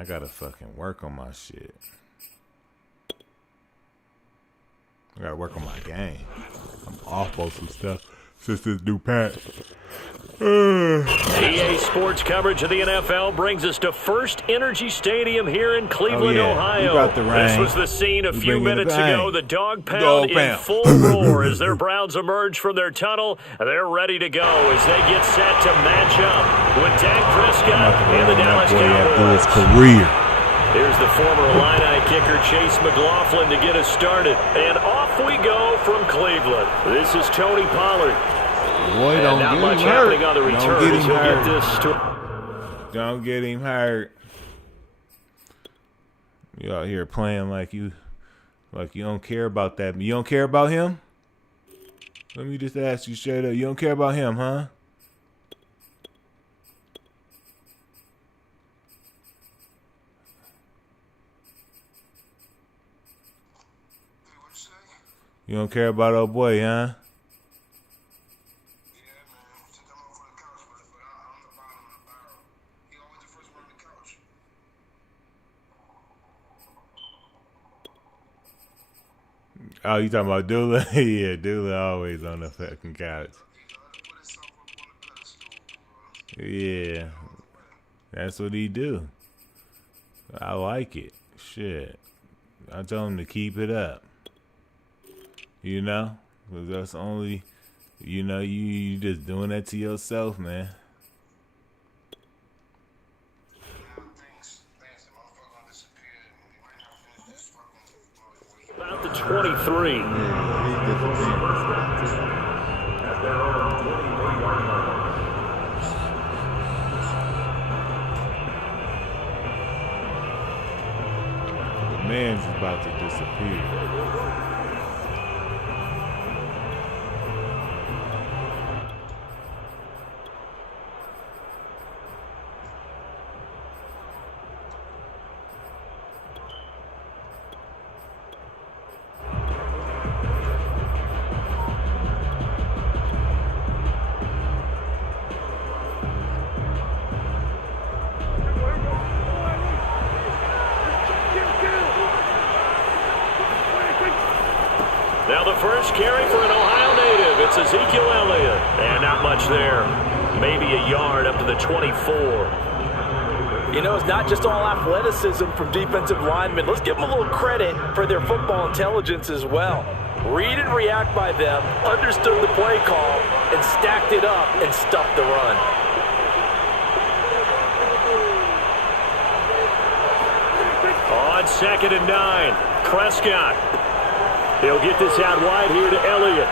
I gotta fucking work on my shit. I gotta work on my game. I'm off on some stuff since this new patch. EA Sports coverage of the NFL brings us to First Energy Stadium here in Cleveland, Ohio. This was the scene a few minutes ago. The Dog Pound in full roar as their Browns emerge from their tunnel. They're ready to go as they get set to match up with Dak Prescott and the Dallas Cowboys. Career. Here's the former Illini kicker Chase McLaughlin to get us started. And off we go from Cleveland. This is Tony Pollard. Boy, don't not get much him happening hurt. on the return. Don't get him hurt. Get this Don't get him hurt. You out here playing like you don't care about that. You don't care about him? Let me just ask you straight up. You don't care about him, huh? You don't care about old boy, huh? Oh, you talking about Dula? Yeah, Dula always on the fucking couch. Yeah, that's what he do. I like it. Shit. I tell him to keep it up. You know? Because that's only, you know, you just doing that to yourself, man. About the 23. The man's about to disappear. Now the first carry for an Ohio native. It's Ezekiel Elliott. And not much there. Maybe a yard up to the 24. You know, it's not just all athleticism from defensive linemen. Let's give them a little credit for their football intelligence as well. Read and react by them, understood the play call, and stacked it up and stuffed the run. On 2nd and 9, Prescott. He'll get this out wide here to Elliott.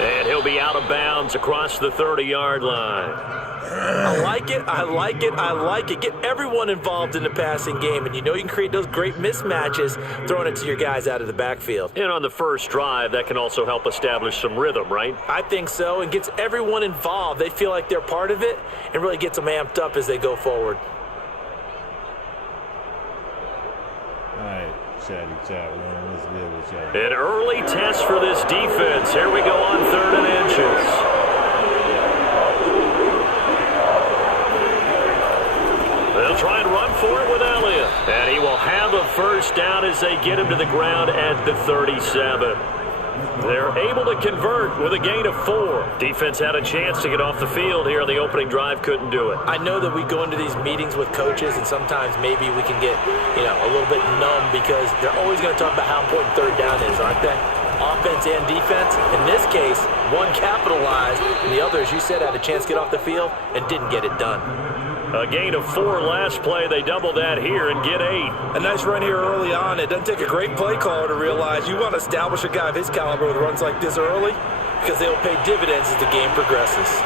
And he'll be out of bounds across the 30-yard line. I like it, I like it, I like it. Get everyone involved in the passing game, and you know you can create those great mismatches throwing it to your guys out of the backfield. And on the first drive, that can also help establish some rhythm, right? I think so, and gets everyone involved. They feel like they're part of it and really gets them amped up as they go forward. All right, chatty chat, man. What's good with y'all? An early test for this defense. Here we go on 3rd and inches. They'll try and run for it with Elliott. And he will have a first down as they get him to the ground at the 37. They're able to convert with a gain of 4. Defense had a chance to get off the field here on the opening drive, couldn't do it. I know that we go into these meetings with coaches, and sometimes maybe we can get, a little bit numb because they're always going to talk about how important 3rd down is, aren't they? Offense and defense. In this case, one capitalized, and the other, as you said, had a chance to get off the field and didn't get it done. A gain of 4 last play. They double that here and get 8. A nice run here early on. It doesn't take a great play caller to realize you want to establish a guy of his caliber with runs like this early because they will pay dividends as the game progresses.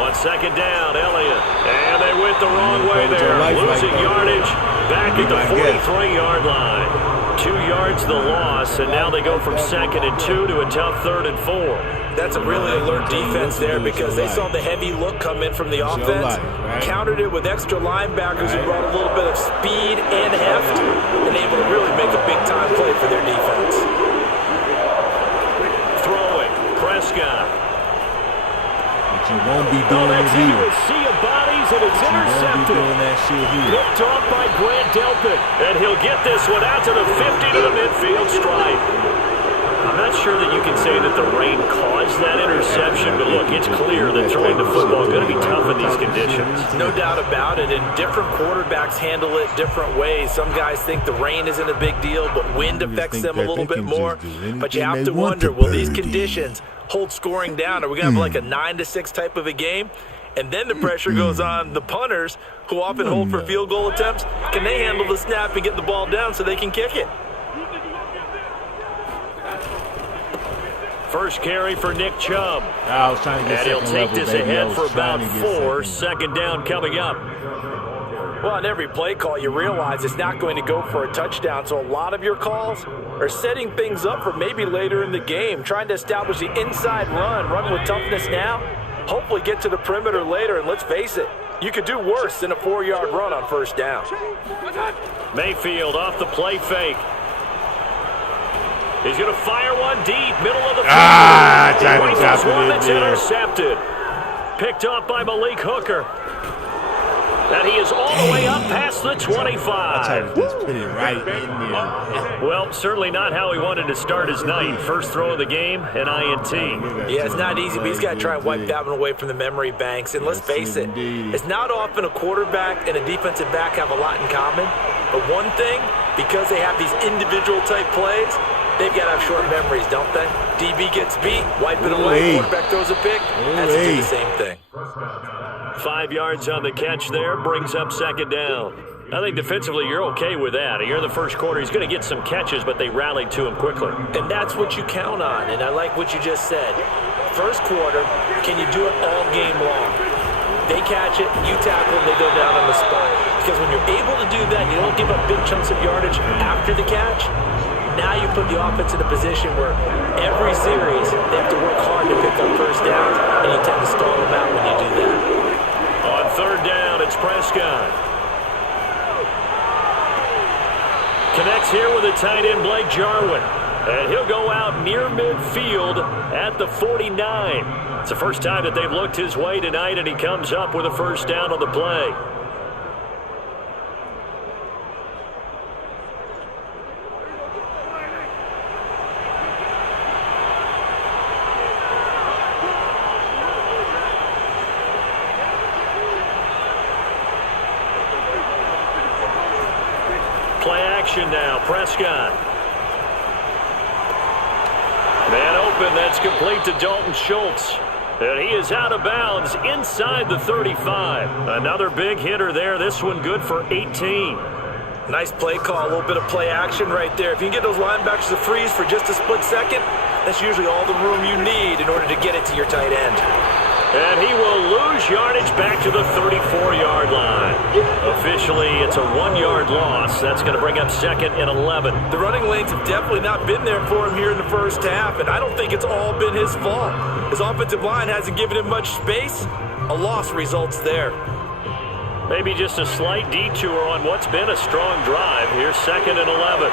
On 2nd down, Elliott. And they went the wrong way there. Losing yardage back at the 43-yard line. 2 yards the loss, and now they go from 2nd and 2 to a tough 3rd and 4. That's a really alert defense there because they saw the heavy look come in from the offense, countered it with extra linebackers who brought a little bit of speed and heft, and able to really make a big-time play for their defense. Throwing, Prescott. She won't be doing it here. A sea of bodies, and it's intercepted. She won't be doing that shit here. Picked off by Grant Delpit, and he'll get this one out to the 50 to the midfield stripe. I'm not sure that you can say that the rain caused that interception, but look, it's clear that throwing the football is going to be tough in these conditions. No doubt about it, and different quarterbacks handle it different ways. Some guys think the rain isn't a big deal, but wind affects them a little bit more. But you have to wonder, will these conditions hold scoring down? Are we going to have like a 9-6 type of a game? And then the pressure goes on the punters, who often hold for field goal attempts. Can they handle the snap and get the ball down so they can kick it? First carry for Nick Chubb. I was trying to get and he'll take level, this baby. ahead for about 4. Second down coming up. Well, on every play call, you realize it's not going to go for a touchdown, so a lot of your calls are setting things up for maybe later in the game, trying to establish the inside run with toughness now, hopefully get to the perimeter later, and let's face it, you could do worse than a 4-yard run on first down. Mayfield off the play fake. He's going to fire one deep, middle of the field. Trying to drop it in that's there. Intercepted. Picked off by Malik Hooker. And he is all the way up past the 25. I tried to just put it right in there. Well, certainly not how he wanted to start his night. First throw of the game, an INT. Yeah, it's not easy, but he's got to try and wipe that one away from the memory banks. And let's face it, it's not often a quarterback and a defensive back have a lot in common. But one thing, because they have these individual type plays, they've got to have short memories, don't they? DB gets beat, wipe it away, quarterback throws a pick, has to do the same thing. 5 yards on the catch there, brings up second down. I think defensively you're okay with that. Here in the first quarter, he's going to get some catches, but they rallied to him quickly. And that's what you count on, and I like what you just said. First quarter, can you do it all game long? They catch it, you tackle them, they go down on the spot. Because when you're able to do that, you don't give up big chunks of yardage after the catch. Now you put the offense in a position where every series they have to work hard to pick up first downs, and you tend to stall them out when you do that. On third down, it's Prescott. Connects here with a tight end, Blake Jarwin. And he'll go out near midfield at the 49. It's the first time that they've looked his way tonight, and he comes up with a first down on the play. Play action now, Prescott. Man open, that's complete to Dalton Schultz. And he is out of bounds inside the 35. Another big hitter there, this one good for 18. Nice play call, a little bit of play action right there. If you can get those linebackers to freeze for just a split second, that's usually all the room you need in order to get it to your tight end. And he will lose yardage back to the 34-yard line. Officially, it's a 1-yard loss. That's going to bring up second and 11. The running lanes have definitely not been there for him here in the first half, and I don't think it's all been his fault. His offensive line hasn't given him much space. A loss results there. Maybe just a slight detour on what's been a strong drive. Here's second and 11.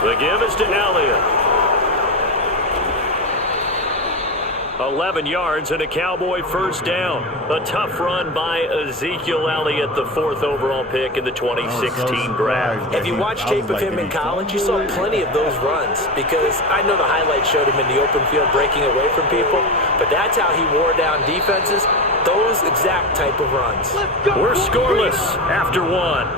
The give is to Elliott. 11 yards and a Cowboy first down. A tough run by Ezekiel Elliott, the 4th overall pick in the 2016 draft. If you watch tape of him in college, you saw plenty of those runs, because I know the highlights showed him in the open field breaking away from people, but that's how he wore down defenses, those exact type of runs. We're scoreless after one.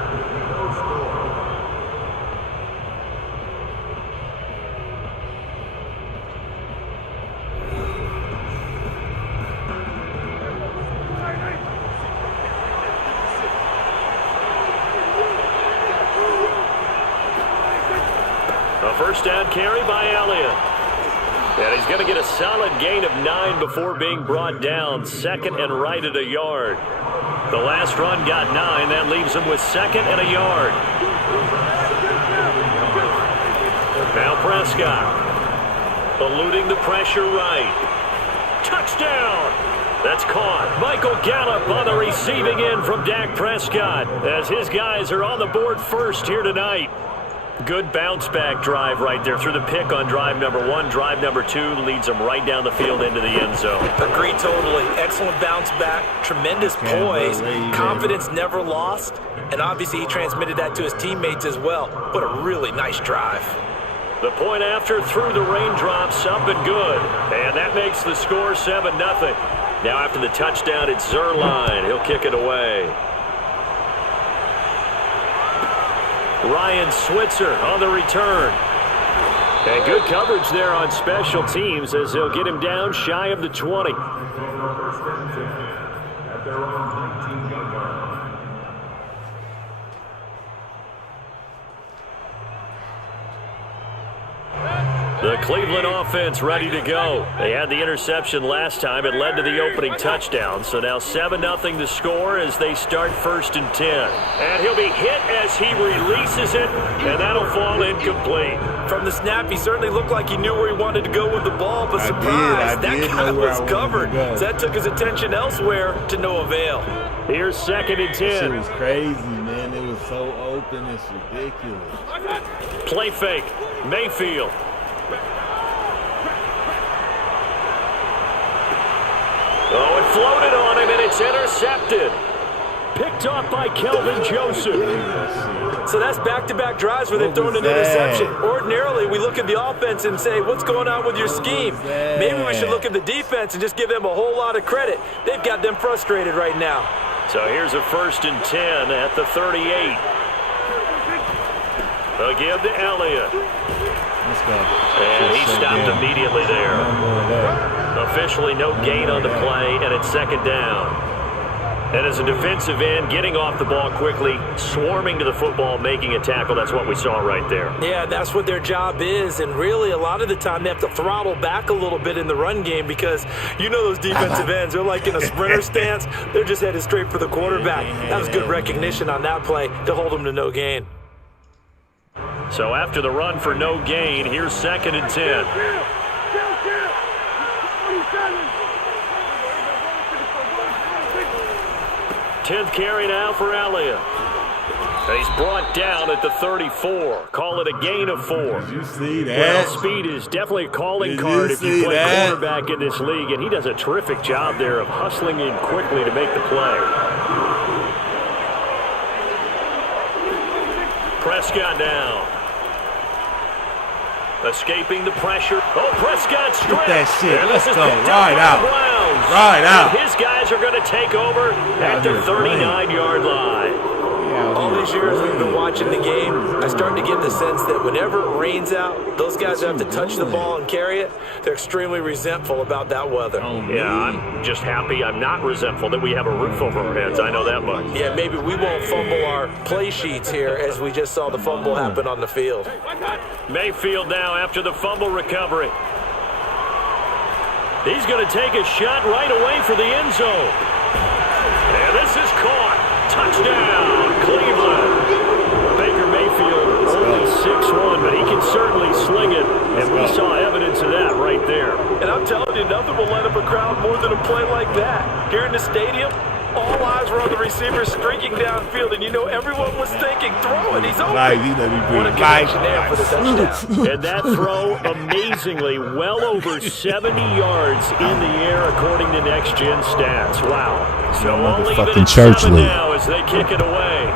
A first down carry by Elliott. And he's going to get a solid gain of 9 before being brought down. Second and right at a yard. The last run got 9. That leaves him with second and a yard. Now Prescott. Eluding the pressure right. Touchdown! That's caught. Michael Gallup on the receiving end from Dak Prescott as his guys are on the board first here tonight. Good bounce-back drive right there through the pick on drive number 1. Drive number 2 leads them right down the field into the end zone. Agree totally. Excellent bounce-back, tremendous poise, confidence never lost, and obviously he transmitted that to his teammates as well. What a really nice drive. The point after through the raindrops, up and good. And that makes the score 7-0. Now after the touchdown, it's Zuerlein. He'll kick it away. Ryan Switzer on the return. And good coverage there on special teams as they'll get him down shy of the 20. The Cleveland offense ready to go. They had the interception last time. It led to the opening touchdown. So now 7-0 to score as they start 1st and 10. And he'll be hit as he releases it, and that'll fall incomplete. From the snap, he certainly looked like he knew where he wanted to go with the ball, but surprise, that guy was covered. So that took his attention elsewhere to no avail. Here's 2nd and 10. It was crazy, man. It was so open. It's ridiculous. Play fake. Mayfield. Oh, it floated on him, and it's intercepted. Picked off by Kelvin Joseph. So that's back-to-back drives where they've thrown an interception. Ordinarily, we look at the offense and say, what's going on with your scheme? Maybe we should look at the defense and just give them a whole lot of credit. They've got them frustrated right now. So here's a 1st and 10 at the 38. Again to Elliott. Let's go. And he stopped immediately there. Officially no gain on the play, and it's 2nd down. And as a defensive end, getting off the ball quickly, swarming to the football, making a tackle, that's what we saw right there. Yeah, that's what their job is, and really a lot of the time they have to throttle back a little bit in the run game because you know those defensive ends, they're like in a sprinter stance. They're just headed straight for the quarterback. That was good recognition on that play to hold them to no gain. So after the run for no gain, here's 2nd and 10. 10th carry now for Elliott. And he's brought down at the 34. Call it a gain of 4. Did you see that? Well, speed is definitely a calling card if you play quarterback in this league, and he does a terrific job there of hustling in quickly to make the play. Prescott down. Escaping the pressure. Oh, Prescott stripped. Get that shit. Let's go. Right out. Right out. And his guys are going to take over at the 39-yard line. All these years we've been watching the game, I start to get the sense that whenever it rains out, those guys have to touch the ball and carry it. They're extremely resentful about that weather. Yeah, I'm just happy I'm not resentful that we have a roof over our heads. I know that much. Yeah, maybe we won't fumble our play sheets here as we just saw the fumble happen on the field. Mayfield now after the fumble recovery. He's going to take a shot right away for the end zone. And this is caught. Touchdown, Cleveland. Baker Mayfield only 6'1", but he can certainly sling it, and we saw evidence of that right there. And I'm telling you, nothing will light up a crowd more than a play like that. Here in the stadium, all eyes were on the receiver streaking downfield, and you know everyone was thinking, throw it, he's open. What a connection there for the touchdown. And that throw, amazingly, well over 70 yards in the air, according to Next Gen Stats. Wow. So only even at 7 now as they kick it away.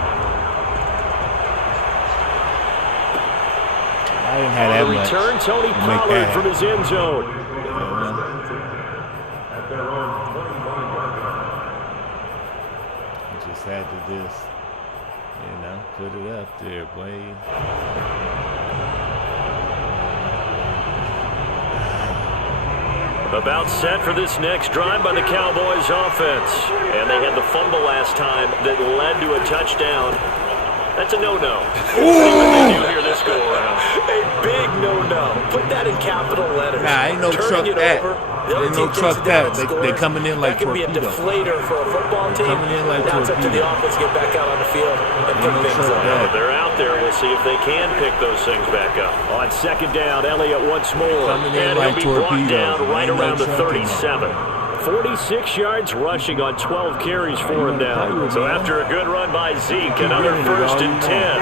I didn't have that On the return, Tony Pollard from his end zone. Had to just, put it up there, boy. About set for this next drive by the Cowboys offense. And they had the fumble last time that led to a touchdown. That's a no-no. We'll see what they do here this go-around. A big no-no. Put that in capital letters. Nah, ain't no truck that. Ain't no truck that. They coming in like torpedo. That could be a deflator for a football team. Coming in like now torpedo. It's up to the offense to get back out on the field and pick things up. They're out there. We'll see if they can pick those things back up. On 2nd down, Elliott once more. Coming in and like he'll be brought torpedo. down right around the 37. 46 yards rushing on 12 carries for him now. So after a good run by Zeke, another 1st and 10.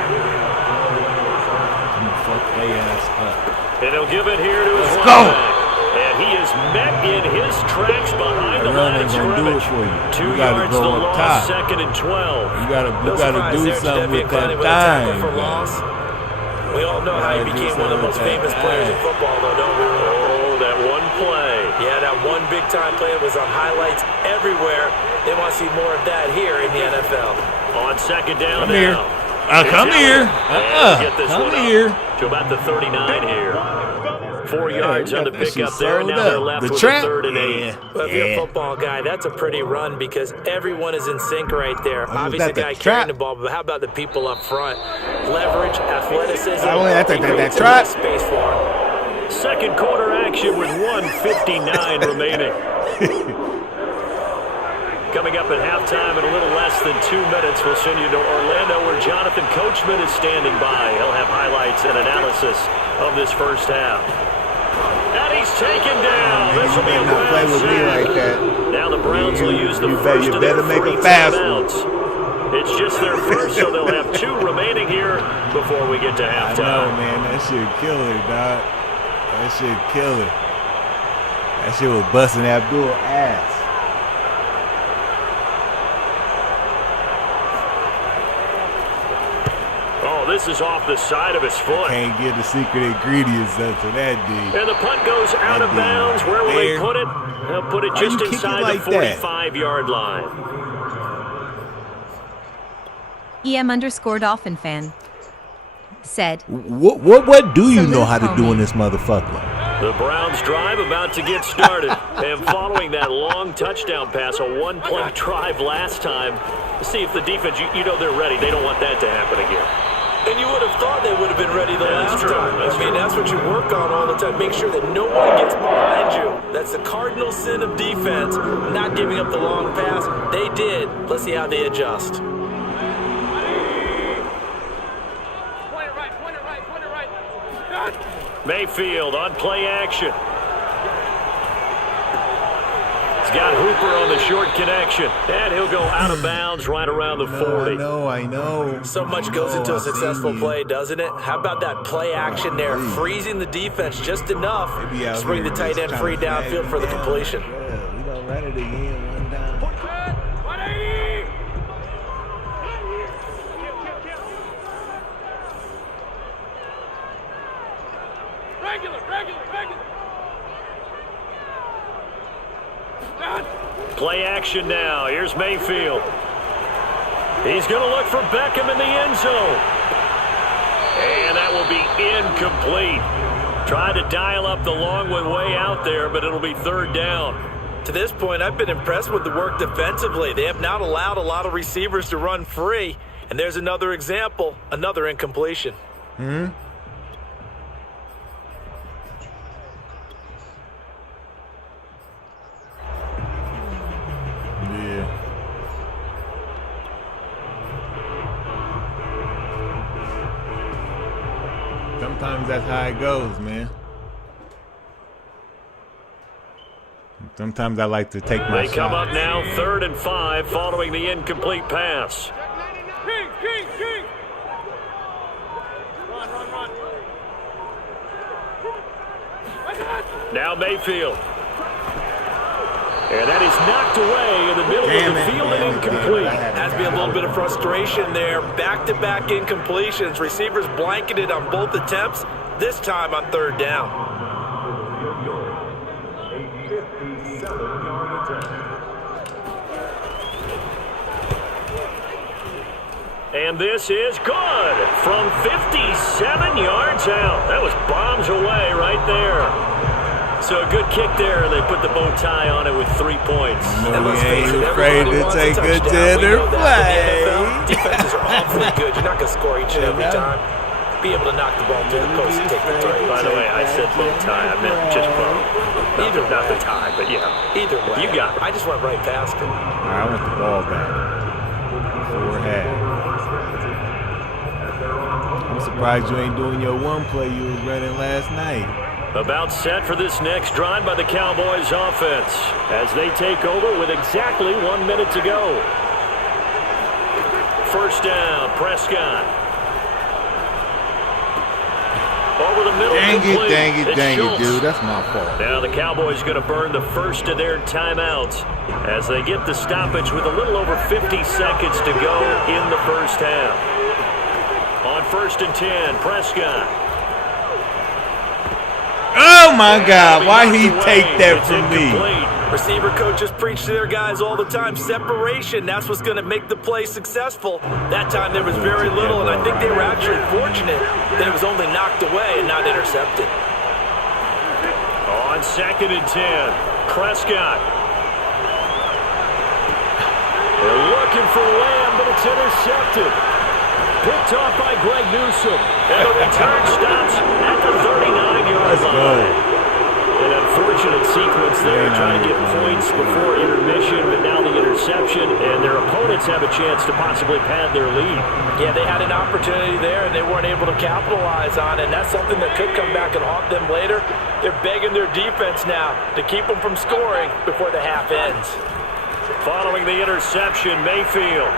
And he'll give it here to his running back. And he is met in his tracks behind the line of scrimmage. 2 yards the loss, 2nd and 12. You gotta do something with that time. We all know how he became one of the most famous players in football, though, don't we? Oh, that one play. Yeah, that one big-time play was on highlights everywhere. They want to see more of that here in the NFL. On 2nd down come here. Come here. Get this come one here. To about the 39 here. 4 yards on the pickup there. Now they're left with a 3rd and 8. Well, if you're a football guy, that's a pretty run because everyone is in sync right there. Obviously, the guy carrying the ball, but how about the people up front? Leverage, athleticism. That trap. Space for him. Second quarter action with 1:59 remaining. Coming up at halftime in a little less than 2 minutes, we'll send you to Orlando where Jonathan Coachman is standing by. He'll have highlights and analysis of this first half. And he's taken down. This will be a play with me like that. Now the Browns will use the first of their 3 timeouts. It's just their first, so they'll have 2 remaining here before we get to halftime. I know, man. That shit killer, dog. That shit killer. That shit was busting Abdul ass. Oh, this is off the side of his foot. Can't get the secret ingredients up to that dude. And the punt goes out of bounds. Where will they put it? They'll put it just inside the 45-yard line. EM_Dolphin fan said, What do you know how to do in this motherfucker? The Browns drive about to get started. And following that long touchdown pass, a one-play drive last time, see if the defense, you know they're ready. They don't want that to happen again. And you would have thought they would have been ready the last time. I mean, that's what you work on all the time. Make sure that no one gets behind you. That's the cardinal sin of defense, not giving up the long pass. They did. Let's see how they adjust. Mayfield on play action. He's got Hooper on the short connection. And he'll go out of bounds right around the 40. I know. So much goes into a successful play, doesn't it? How about that play action there? Freezing the defense just enough to bring the tight end free downfield for the completion. Yeah, we gonna run it again one time. Play action now. Here's Mayfield. He's going to look for Beckham in the end zone. And that will be incomplete. Tried to dial up the long one way out there, but it'll be 3rd down. To this point, I've been impressed with the work defensively. They have not allowed a lot of receivers to run free. And there's another example, another incompletion. Sometimes that's how it goes, man. Sometimes I like to take my shots. They come up now, 3rd and 5, following the incomplete pass. King. Run. Now Mayfield. And that is knocked away in the middle of the field and incomplete. Has to be a little bit of frustration there. Back-to-back incompletions. Receivers blanketed on both attempts, this time on 3rd down. And this is good from 57 yards out. That was bombs away right there. So a good kick there. They put the bow tie on it with 3 points. No, we ain't afraid to take a tender play. Defenses are awfully good. You're not going to score each and every time. Be able to knock the ball through the post and take the three. By the way, I said bow tie. I meant just bow. Either not the tie, but yeah. Either way. You got it. I just went right past him. I want the ball back. 4 half. I'm surprised you ain't doing your one play you was running last night. About set for this next drive by the Cowboys offense as they take over with exactly 1 minute to go. First down, Prescott. Over the middle. Dang it, dude. That's my fault. Now the Cowboys going to burn the first of their timeouts as they get the stoppage with a little over 50 seconds to go in the first half. On 1st and 10, Prescott. Oh, my God. Why he take that from me? Receiver coaches preach to their guys all the time. Separation, that's what's going to make the play successful. That time there was very little, and I think they were actually fortunate that it was only knocked away and not intercepted. On 2nd and 10, Prescott. They're looking for Lamb, but it's intercepted. Picked off by Greg Newsome. And the return stops at the 39-yard line. An unfortunate sequence there, trying to get points before intermission, but now the interception, and their opponents have a chance to possibly pad their lead. Yeah, they had an opportunity there, and they weren't able to capitalize on it, and that's something that could come back and haunt them later. They're begging their defense now to keep them from scoring before the half ends. Following the interception, Mayfield.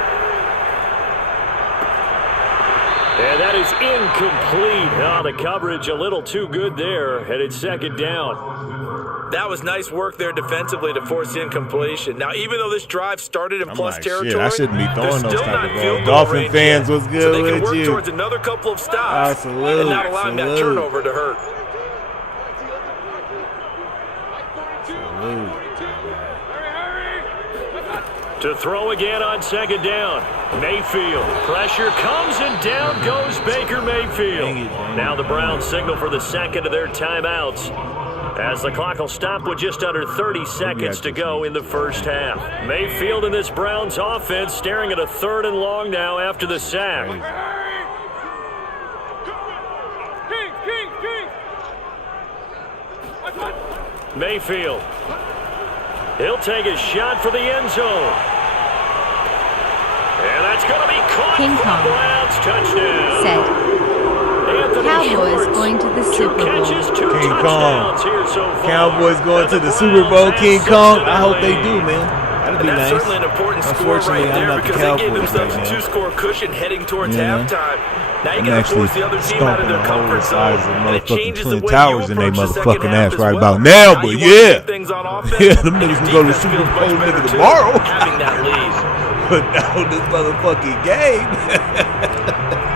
And that is incomplete. Oh, the coverage a little too good there, and it's 2nd down. That was nice work there defensively to force incompletion. Now, even though this drive started in plus territory, shit, I shouldn't be throwing those still type not of field balls. goal Dolphin range fans, yet. what's good so they can with work you? towards another couple of stops and not allowing that turnover to hurt. To throw again on 2nd down. Mayfield. Pressure comes and down goes Baker Mayfield. Now the Browns signal for the second of their timeouts as the clock will stop with just under 30 seconds to go in the first half. Mayfield and this Browns offense staring at a 3rd and long now after the sack. Mayfield. He'll take a shot for the end zone. And that's going to be caught King for Kong the Browns. Touchdown. Said, Cowboys going to the Super Bowl. Catches, 2 King touchdowns Kong. here so far. Cowboys going And to the the Super Bowl. Browns King have Kong. something I hope they lead. do, man. That'd be And that's nice. certainly an important score Unfortunately, right I'm there not the because they gave Cowboys themselves right a now. 2-score cushion heading towards Yeah. halftime. Now you I'm got to actually force the other team out of stomping their the whole comfort size zone, of and it motherfucking changes the Twin way Towers you in they approach the second motherfucking half ass as right well. about now, Now but you want to yeah. get things on offense, Yeah, them and your niggas can go to defense Super feels Bowl much better nigga too, tomorrow. having that lead. But now this motherfucking game.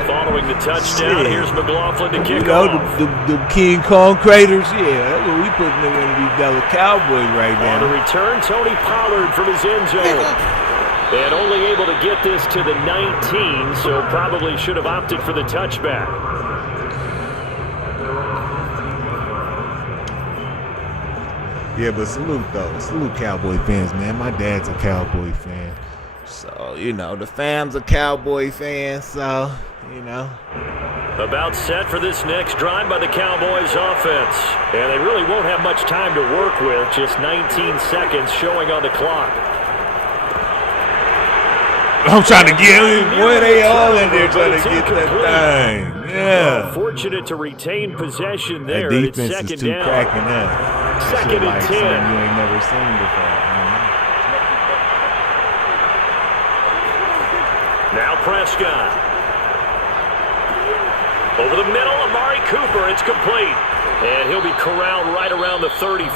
Following the touchdown, Shit. here's McLaughlin to You kick know, off. the King Kong craters, yeah, that's what we putting in one of these Dallas Cowboys right On the now. return, Tony Pollard from his end zone. And only able to get this to the 19, so probably should have opted for the touchback. Yeah, but salute though. Salute Cowboy fans, man. My dad's a Cowboy fan. So, you know, the fam's a Cowboy fan, so, you know. About set for this next drive by the Cowboys offense. And they really won't have much time to work with, just 19 seconds showing on the clock. I'm trying to get him. Boy, they all in there trying to get that thing. Yeah. Fortunate to retain possession there. That And it's defense is 2nd too down. cracking up. That shit 2nd and like 10. something you ain't never seen before. Now Prescott. Over the middle, Amari Cooper. It's complete. And he'll be corralled right around the 34.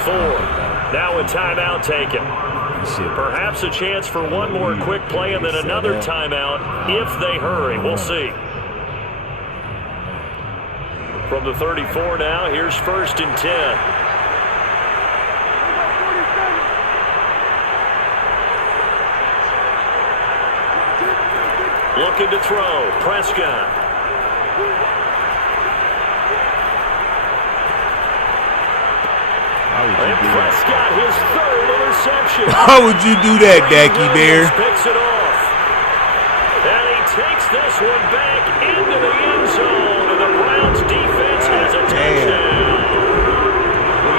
Now a timeout taken. Perhaps a chance for one more quick play and then another timeout if they hurry. We'll see. From the 34 now, here's 1st and 10. Looking to throw. Prescott. And Prescott, his 3rd interception. How would you do that, Dacky Bear? Picks it off. And he takes this one back into the end zone. And the Browns defense has a touchdown.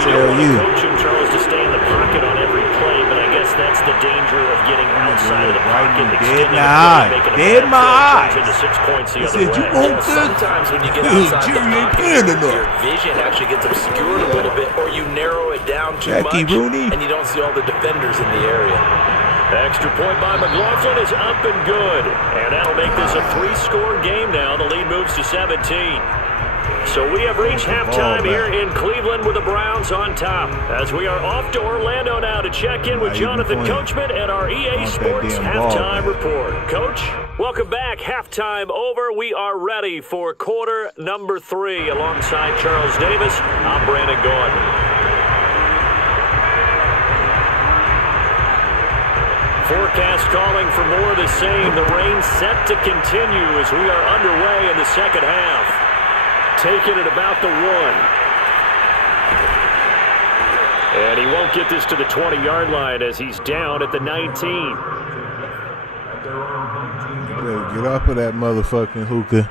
Tell you. Coach him, Charles, to stay in the pocket on every play, but I guess that's the danger of getting outside of the pocket, dead in extending the the eye. play, making a Dead in bad my throw, eyes. turns into 6 points the I other said, way. you won't Sometimes when you get outside the pocket, your vision actually gets obscured a little bit, or you narrow it down too Jackie much, Rooney. and you don't see all the defenders in the area. Extra point by McLaughlin is up and good. And that'll make this a 3-score game now. The lead moves to 17. So we have reached halftime here in Cleveland with the Browns on top. As we are off to Orlando now to check in with Jonathan Coachman and our EA Sports halftime report. Coach, welcome back. Halftime over. We are ready for quarter number 3. Alongside Charles Davis, I'm Brandon Gordon. Forecast calling for more of the same. The rain set to continue as we are underway in the second half. Taking it about the 1. And he won't get this to the 20-yard line as he's down at the 19. Better get off of that motherfucking hookah.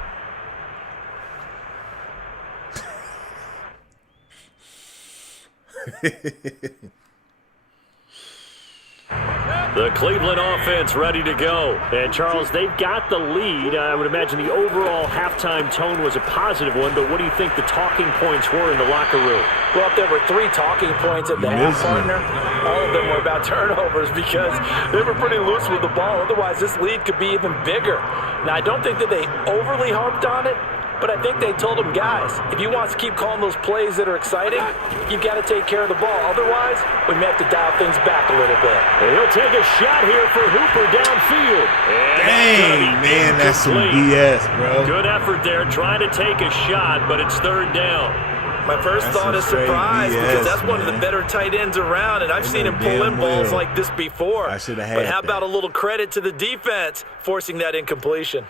The Cleveland offense ready to go. And, Charles, they've got the lead. I would imagine the overall halftime tone was a positive one, but what do you think the talking points were in the locker room? Well, if there were 3 talking points at the half, partner, all of them were about turnovers because they were pretty loose with the ball. Otherwise, this lead could be even bigger. Now, I don't think that they overly harped on it, but I think they told them, guys, if you want to keep calling those plays that are exciting, you've got to take care of the ball. Otherwise, we may have to dial things back a little bit. And he'll take a shot here for Hooper downfield. And dang, man, that's some BS, bro. Good effort there, trying to take a shot, but it's 3rd down. My first thought is surprise because that's one of the better tight ends around, and I've seen him pull in balls like this before. I should have had But how about a little credit to the defense forcing that incompletion?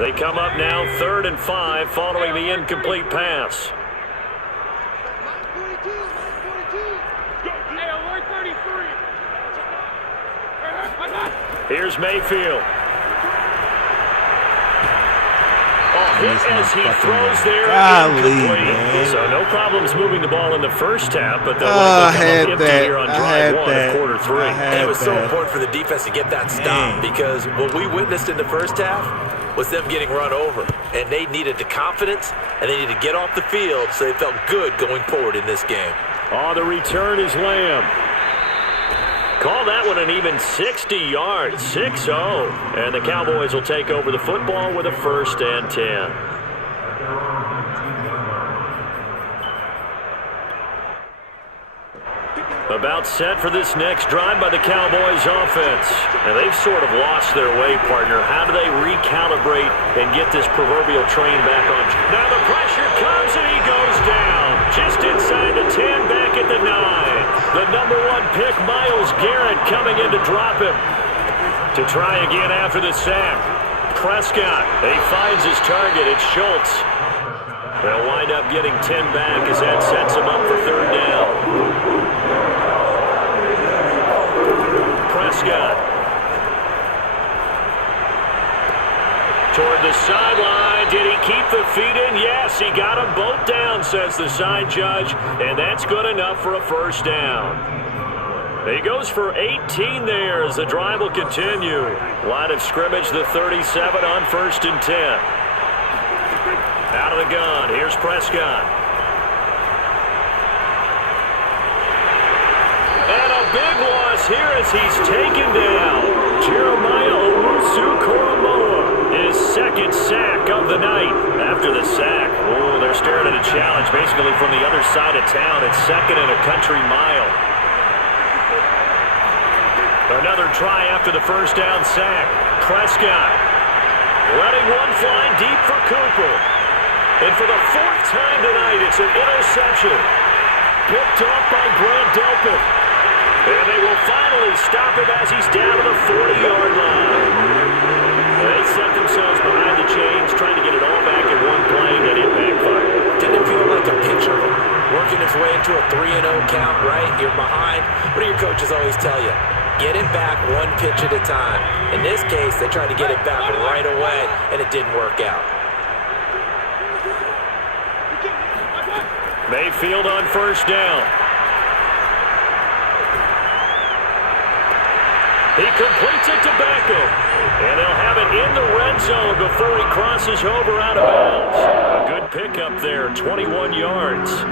They come up now 3rd and 5 following the incomplete pass. Hey, alert 33. Here's Mayfield. Hit as he throws there. Incomplete. So no problems moving the ball in the first half, but they'll likely come up empty here on drive 1 of quarter 3. And it was so important for the defense to get that stop because what we witnessed in the first half was them getting run over. And they needed the confidence, and they needed to get off the field so they felt good going forward in this game. On the return is Lamb. Call that one an even 60 yards, 6-0. And the Cowboys will take over the football with a 1st and 10. About set for this next drive by the Cowboys offense. And they've sort of lost their way, partner. How do they recalibrate and get this proverbial train back on? Now the pressure comes and he goes down. Just inside the 10, back at the 9. The number 1 pick, Myles Garrett, coming in to drop him. To try again after the sack. Prescott, he finds his target. It's Schultz. They'll wind up getting 10 back as that sets him up for 3rd down. Prescott. Toward the sideline. Did he keep the feet in? Yes, he got them both down, says the side judge. And that's good enough for a 1st down. He goes for 18 there as the drive will continue. Line of scrimmage, the 37 on 1st and 10. Out of the gun, here's Prescott. And a big loss here as he's taken down. Jeremiah Owusu-Koramoah, his 2nd sack of the night. After the sack, they're staring at a challenge basically from the other side of town. It's 2nd and a country mile. Another try after the 1st down sack. Prescott letting one fly deep for Cooper. And for the 4th time tonight, it's an interception. Picked off by Grant Delpit. And they will finally stop him as he's down to the 40-yard line. They set themselves behind the chains, trying to get it all back in one play, and it backfired. Didn't it feel like a pitcher working his way into a 3-0 count, right? You're behind. What do your coaches always tell you? Get it back one pitch at a time. In this case, they tried to get it back right away, and it didn't work out. Mayfield on 1st down. He completes it to Beckham. And they'll have it in the red zone before he crosses over out of bounds. A good pickup there, 21 yards.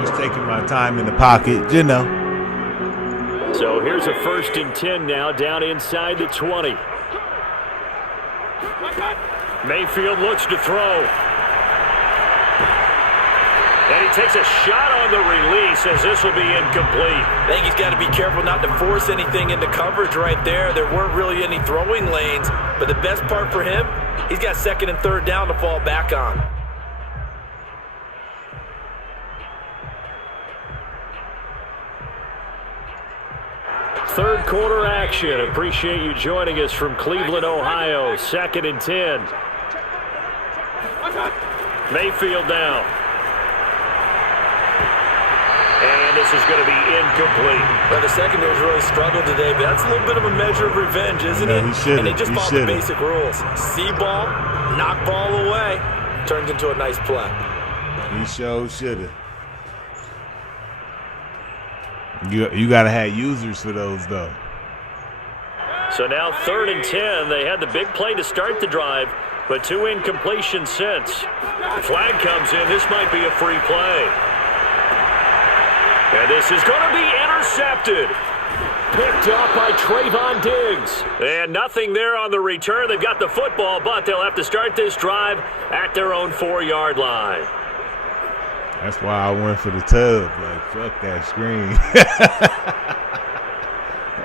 Just taking my time in the pocket, you know. So here's a 1st and 10 now, down inside the 20. Mayfield looks to throw. And he takes a shot on the release as this will be incomplete. I think he's got to be careful not to force anything into coverage right there. There weren't really any throwing lanes, but the best part for him, he's got 2nd and 3rd down to fall back on. Third quarter action. Appreciate you joining us from Cleveland, Ohio. 2nd and 10. Mayfield down. And this is going to be incomplete. Well, the secondary's really struggled today, but that's a little bit of a measure of revenge, isn't it? And they just followed the basic rules. See ball, knock ball away, turns into a nice play. He sure should have. You got to have users for those, though. So now 3rd and 10. They had the big play to start the drive, but 2 incompletions since. The flag comes in. This might be a free play. And this is going to be intercepted. Picked up by Trayvon Diggs. And nothing there on the return. They've got the football, but they'll have to start this drive at their own 4-yard line. That's why I went for the tub. Like, fuck that screen.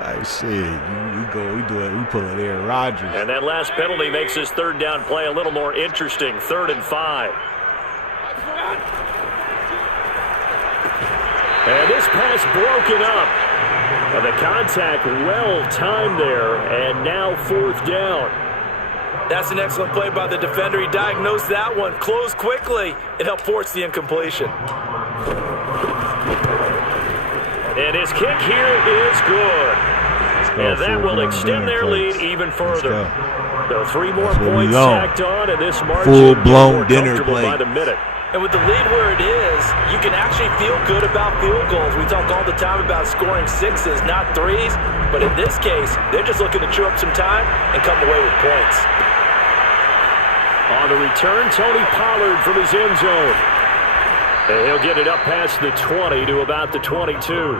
Like, shit, we pull it Aaron Rodgers. And that last penalty makes this 3rd down play a little more interesting. 3rd and 5. And this pass broken up. And the contact well timed there, and now 4th down. That's an excellent play by the defender. He diagnosed that one, closed quickly, and helped force the incompletion. And his kick here is good. And that will extend their lead even further. So 3 more points tacked on, and this margin full-blown dinner plate by the minute. And with the lead where it is, you can actually feel good about field goals. We talk all the time about scoring 6s, not 3s. But in this case, they're just looking to chew up some time and come away with points. On the return, Tony Pollard from his end zone. And he'll get it up past the 20 to about the 22.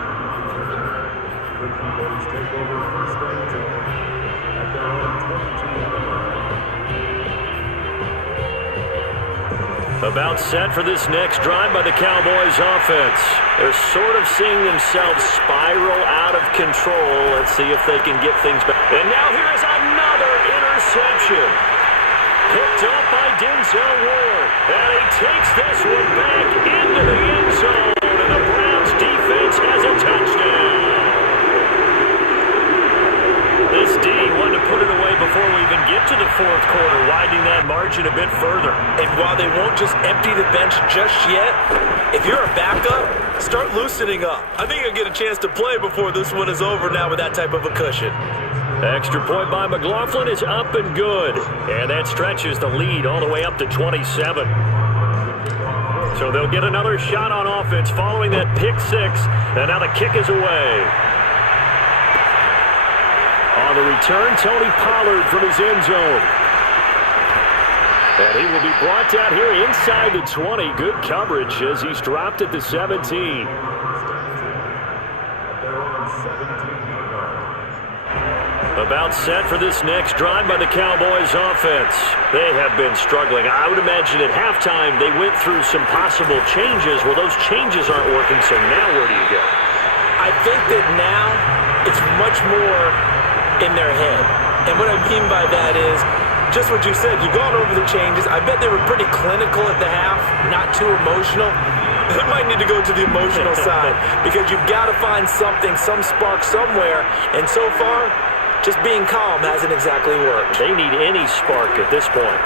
About set for this next drive by the Cowboys offense. They're sort of seeing themselves spiral out of control. Let's see if they can get things back. And now here is another interception. Picked up by Denzel Ward. And he takes this one back into the end zone. And the Browns defense has a touchdown. This D wanted to put it away before we even get to the 4th quarter, widening that margin a bit further. And while they won't just empty the bench just yet, if you're a backup, start loosening up. I think you'll get a chance to play before this one is over now with that type of a cushion. Extra point by McLaughlin is up and good. And that stretches the lead all the way up to 27. So they'll get another shot on offense following that pick 6. And now the kick is away. On the return, Tony Pollard from his end zone. And he will be brought down here inside the 20. Good coverage as he's dropped at the 17. About set for this next drive by the Cowboys offense. They have been struggling. I would imagine at halftime they went through some possible changes. Well, those changes aren't working, so now where do you go? I think that now it's much more in their head. And what I mean by that is just what you said. You've gone over the changes. I bet they were pretty clinical at the half, not too emotional. They might need to go to the emotional side because you've got to find something, some spark somewhere. And so far, just being calm hasn't exactly worked. They need any spark at this point.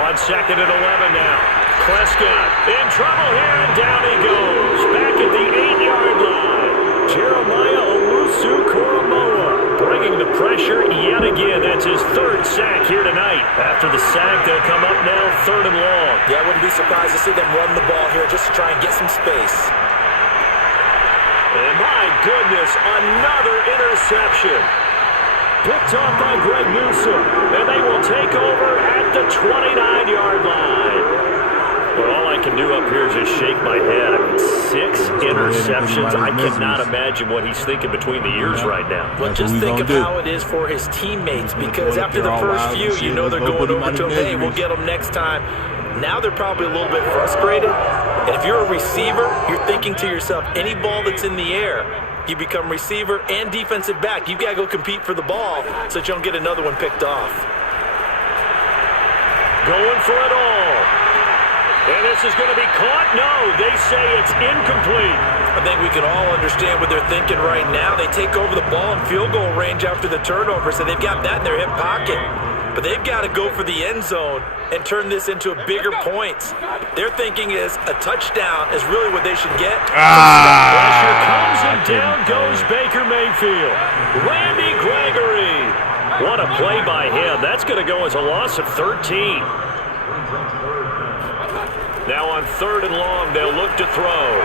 On 2nd and 11 now. Prescott in trouble here, and down he goes. Back at the 8-yard line. Jeremiah Owusu-Koramoah bringing the pressure yet again. That's his 3rd sack here tonight. After the sack, they'll come up now 3rd and long. Yeah, I wouldn't be surprised to see them run the ball here just to try and get some space. And my goodness, another interception. Picked off by Greg Newsome. And they will take over at the 29-yard line. Well, all I can do up here is just shake my head. I mean, 6 interceptions. I cannot imagine what he's thinking between the ears right now. But just think of how it is for his teammates, because after the first few, you know they're going over to him, hey, we'll get them next time. Now they're probably a little bit frustrated. And if you're a receiver, you're thinking to yourself, any ball that's in the air, you become receiver and defensive back. You've got to go compete for the ball so that you don't get another one picked off. Going for it all. And this is going to be caught? No, they say it's incomplete. I think we can all understand what they're thinking right now. They take over the ball in field goal range after the turnover, so they've got that in their hip pocket. But they've got to go for the end zone and turn this into bigger points. Their thinking is a touchdown is really what they should get. Pressure comes and down goes Baker Mayfield. Randy Gregory. What a play by him. That's going to go as a loss of 13. Now on 3rd and long, they'll look to throw.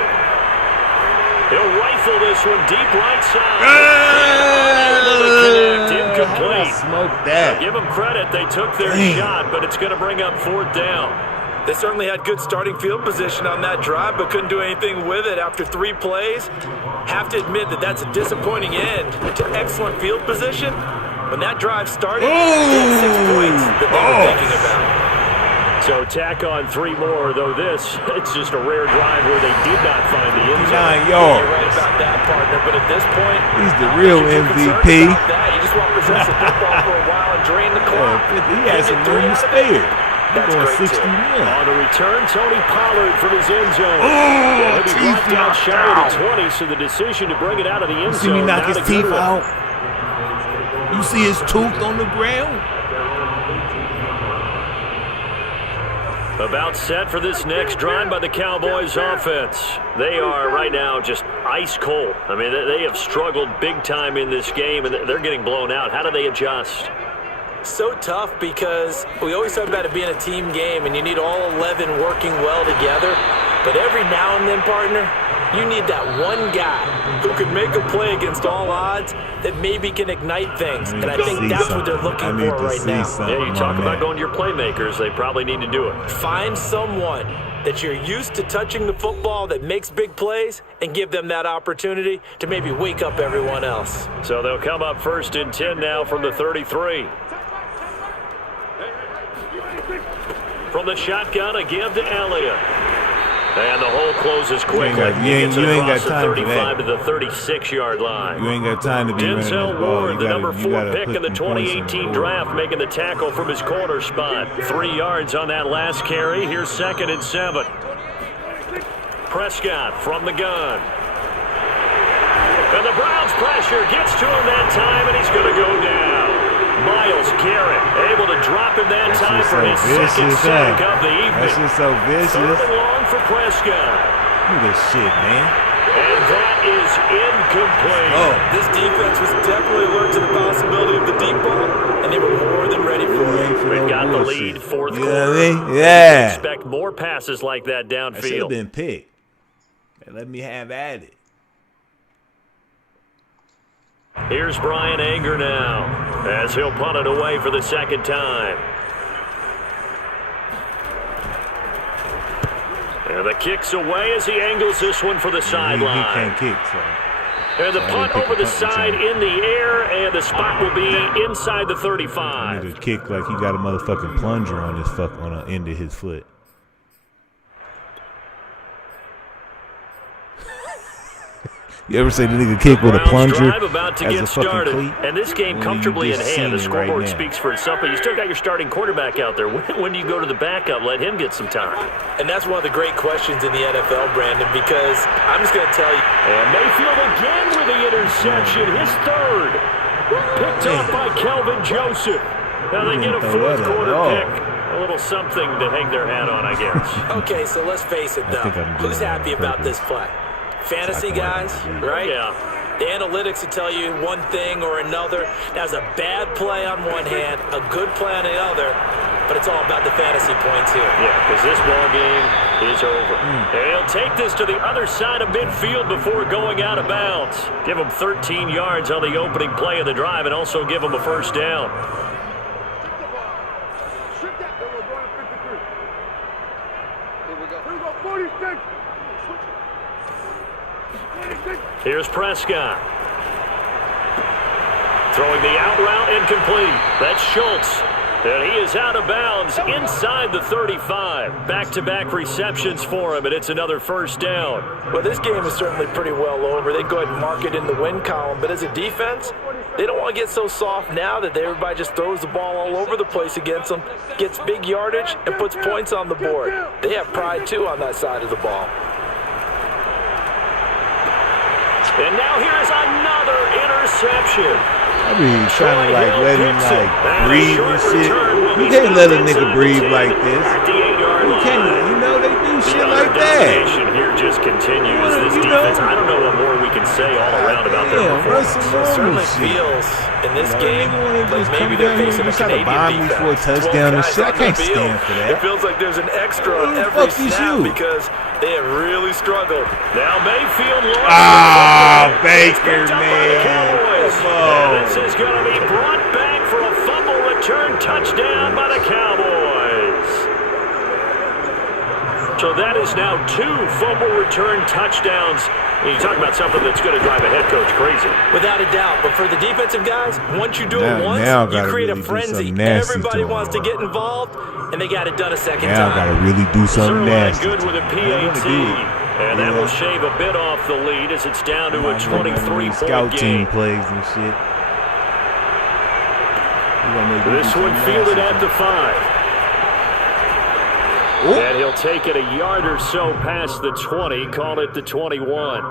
He'll rifle this one deep right side. Incomplete. Smoke that. Give them credit. They took their shot, but it's going to bring up 4th down. They certainly had good starting field position on that drive, but couldn't do anything with it after 3 plays. Have to admit that that's a disappointing end to excellent field position. When that drive started, they had 6 points that they were thinking about. So tack on 3 more, though it's just a rare drive where they did not find the end zone. 9 yards. You're right about that, partner, but at this point, he's the real MVP. You just want to possess the football for a while and drain the clock. He has some room to spare. He's going 61. On the return, Tony Pollard from his end zone. He'll be brought down shy of the 20, so the decision to bring it out of the end zone. You see me knock his teeth out? You see his tooth on the ground? About set for this next drive by the Cowboys offense. They are right now just ice cold. I mean, they have struggled big time in this game, and they're getting blown out. How do they adjust? So tough, because we always talk about it being a team game, and you need all 11 working well together. But every now and then, partner, you need that one guy who can make a play against all odds that maybe can ignite things. And I think that's what they're looking for right now. Yeah, you talk about going to your playmakers. They probably need to do it. Find someone that you're used to touching the football that makes big plays and give them that opportunity to maybe wake up everyone else. So they'll come up 1st and 10 now from the 33. From the shotgun, a give to Elliott. And the hole closes quickly. You ain't got time 35 to the 36-yard line. You ain't got time to be running Denzel the ball. Ward, the number 4 pick in the 2018 draft, making the tackle from his corner spot. 3 yards on that last carry. Here's 2nd and 7. Prescott from the gun. And the Browns pressure gets to him that time, and he's going to go down. Myles Garrett able to drop him that time for his 2nd sack of the evening. That's just so vicious. 3rd and long for Prescott. Look at this shit, man. And that is incomplete. This defense was definitely alert to the possibility of the deep ball, and they were more than ready for it. We've got the lead, 4th quarter. You know what I mean? Yeah. Expect more passes like that downfield. That should have been picked. Let me have at it. Here's Brian Anger now, as he'll punt it away for the 2nd time. And the kick's away as he angles this one for the sideline. He can't kick, so. And the punt over the side in the air, and the spot will be inside the 35. He need to kick like he got a motherfucking plunger on the end of his foot. You ever say the nigga kick with a plunger about to as get a fucking started. cleat? And this game comfortably in hand. The scoreboard speaks for itself, but you still got your starting quarterback out there. When do you go to the backup? Let him get some time. And that's one of the great questions in the NFL, Brandon, because I'm just going to tell you. And Mayfield again with the interception, his 3rd. Picked off by Kelvin Joseph. Now they get a 4th quarter pick. A little something to hang their hat on, I guess. Okay, so let's face it, though. Who's happy about this play? Fantasy guys, right? Yeah. The analytics will tell you one thing or another. That's a bad play on one hand, a good play on the other, but it's all about the fantasy points here. Yeah, because this ball game is over. He'll take this to the other side of midfield before going out of bounds. Give him 13 yards on the opening play of the drive and also give him a first down. Here's Prescott. Throwing the out route incomplete. That's Schultz. And he is out of bounds inside the 35. Back-to-back receptions for him, and it's another first down. Well, this game is certainly pretty well over. They go ahead and mark it in the win column. But as a defense, they don't want to get so soft now that everybody just throws the ball all over the place against them, gets big yardage, and puts points on the board. They have pride, too, on that side of the ball. And now here is another interception. I mean, trying to like let him like breathe and shit. You can't let a nigga breathe like this. You can't, you know, they do shit like that. Here just continues this defense. I don't know what more we can say all around about their performance. It certainly feels in this game like maybe they're facing a Canadian defense. For a touchdown and shit. I can't stand for that. It feels like there's an extra on every snap because they have really struggled. Now Mayfield lost. Ah, Baker, man. And this is going to be brought back for a fumble return touchdown by the Cowboys. So that is now 2 fumble return touchdowns. You talk about something that's going to drive a head coach crazy. Without a doubt. But for the defensive guys, once you do it once, you create a frenzy. Everybody wants to get involved, and they got it done a second time. Now I got to really do something nasty. Good with a PAT. And that will shave a bit off the lead as it's down to a 23-point scout team game. plays and shit. This one fielded at the 5. Ooh. And he'll take it a yard or so past the 20, call it the 21.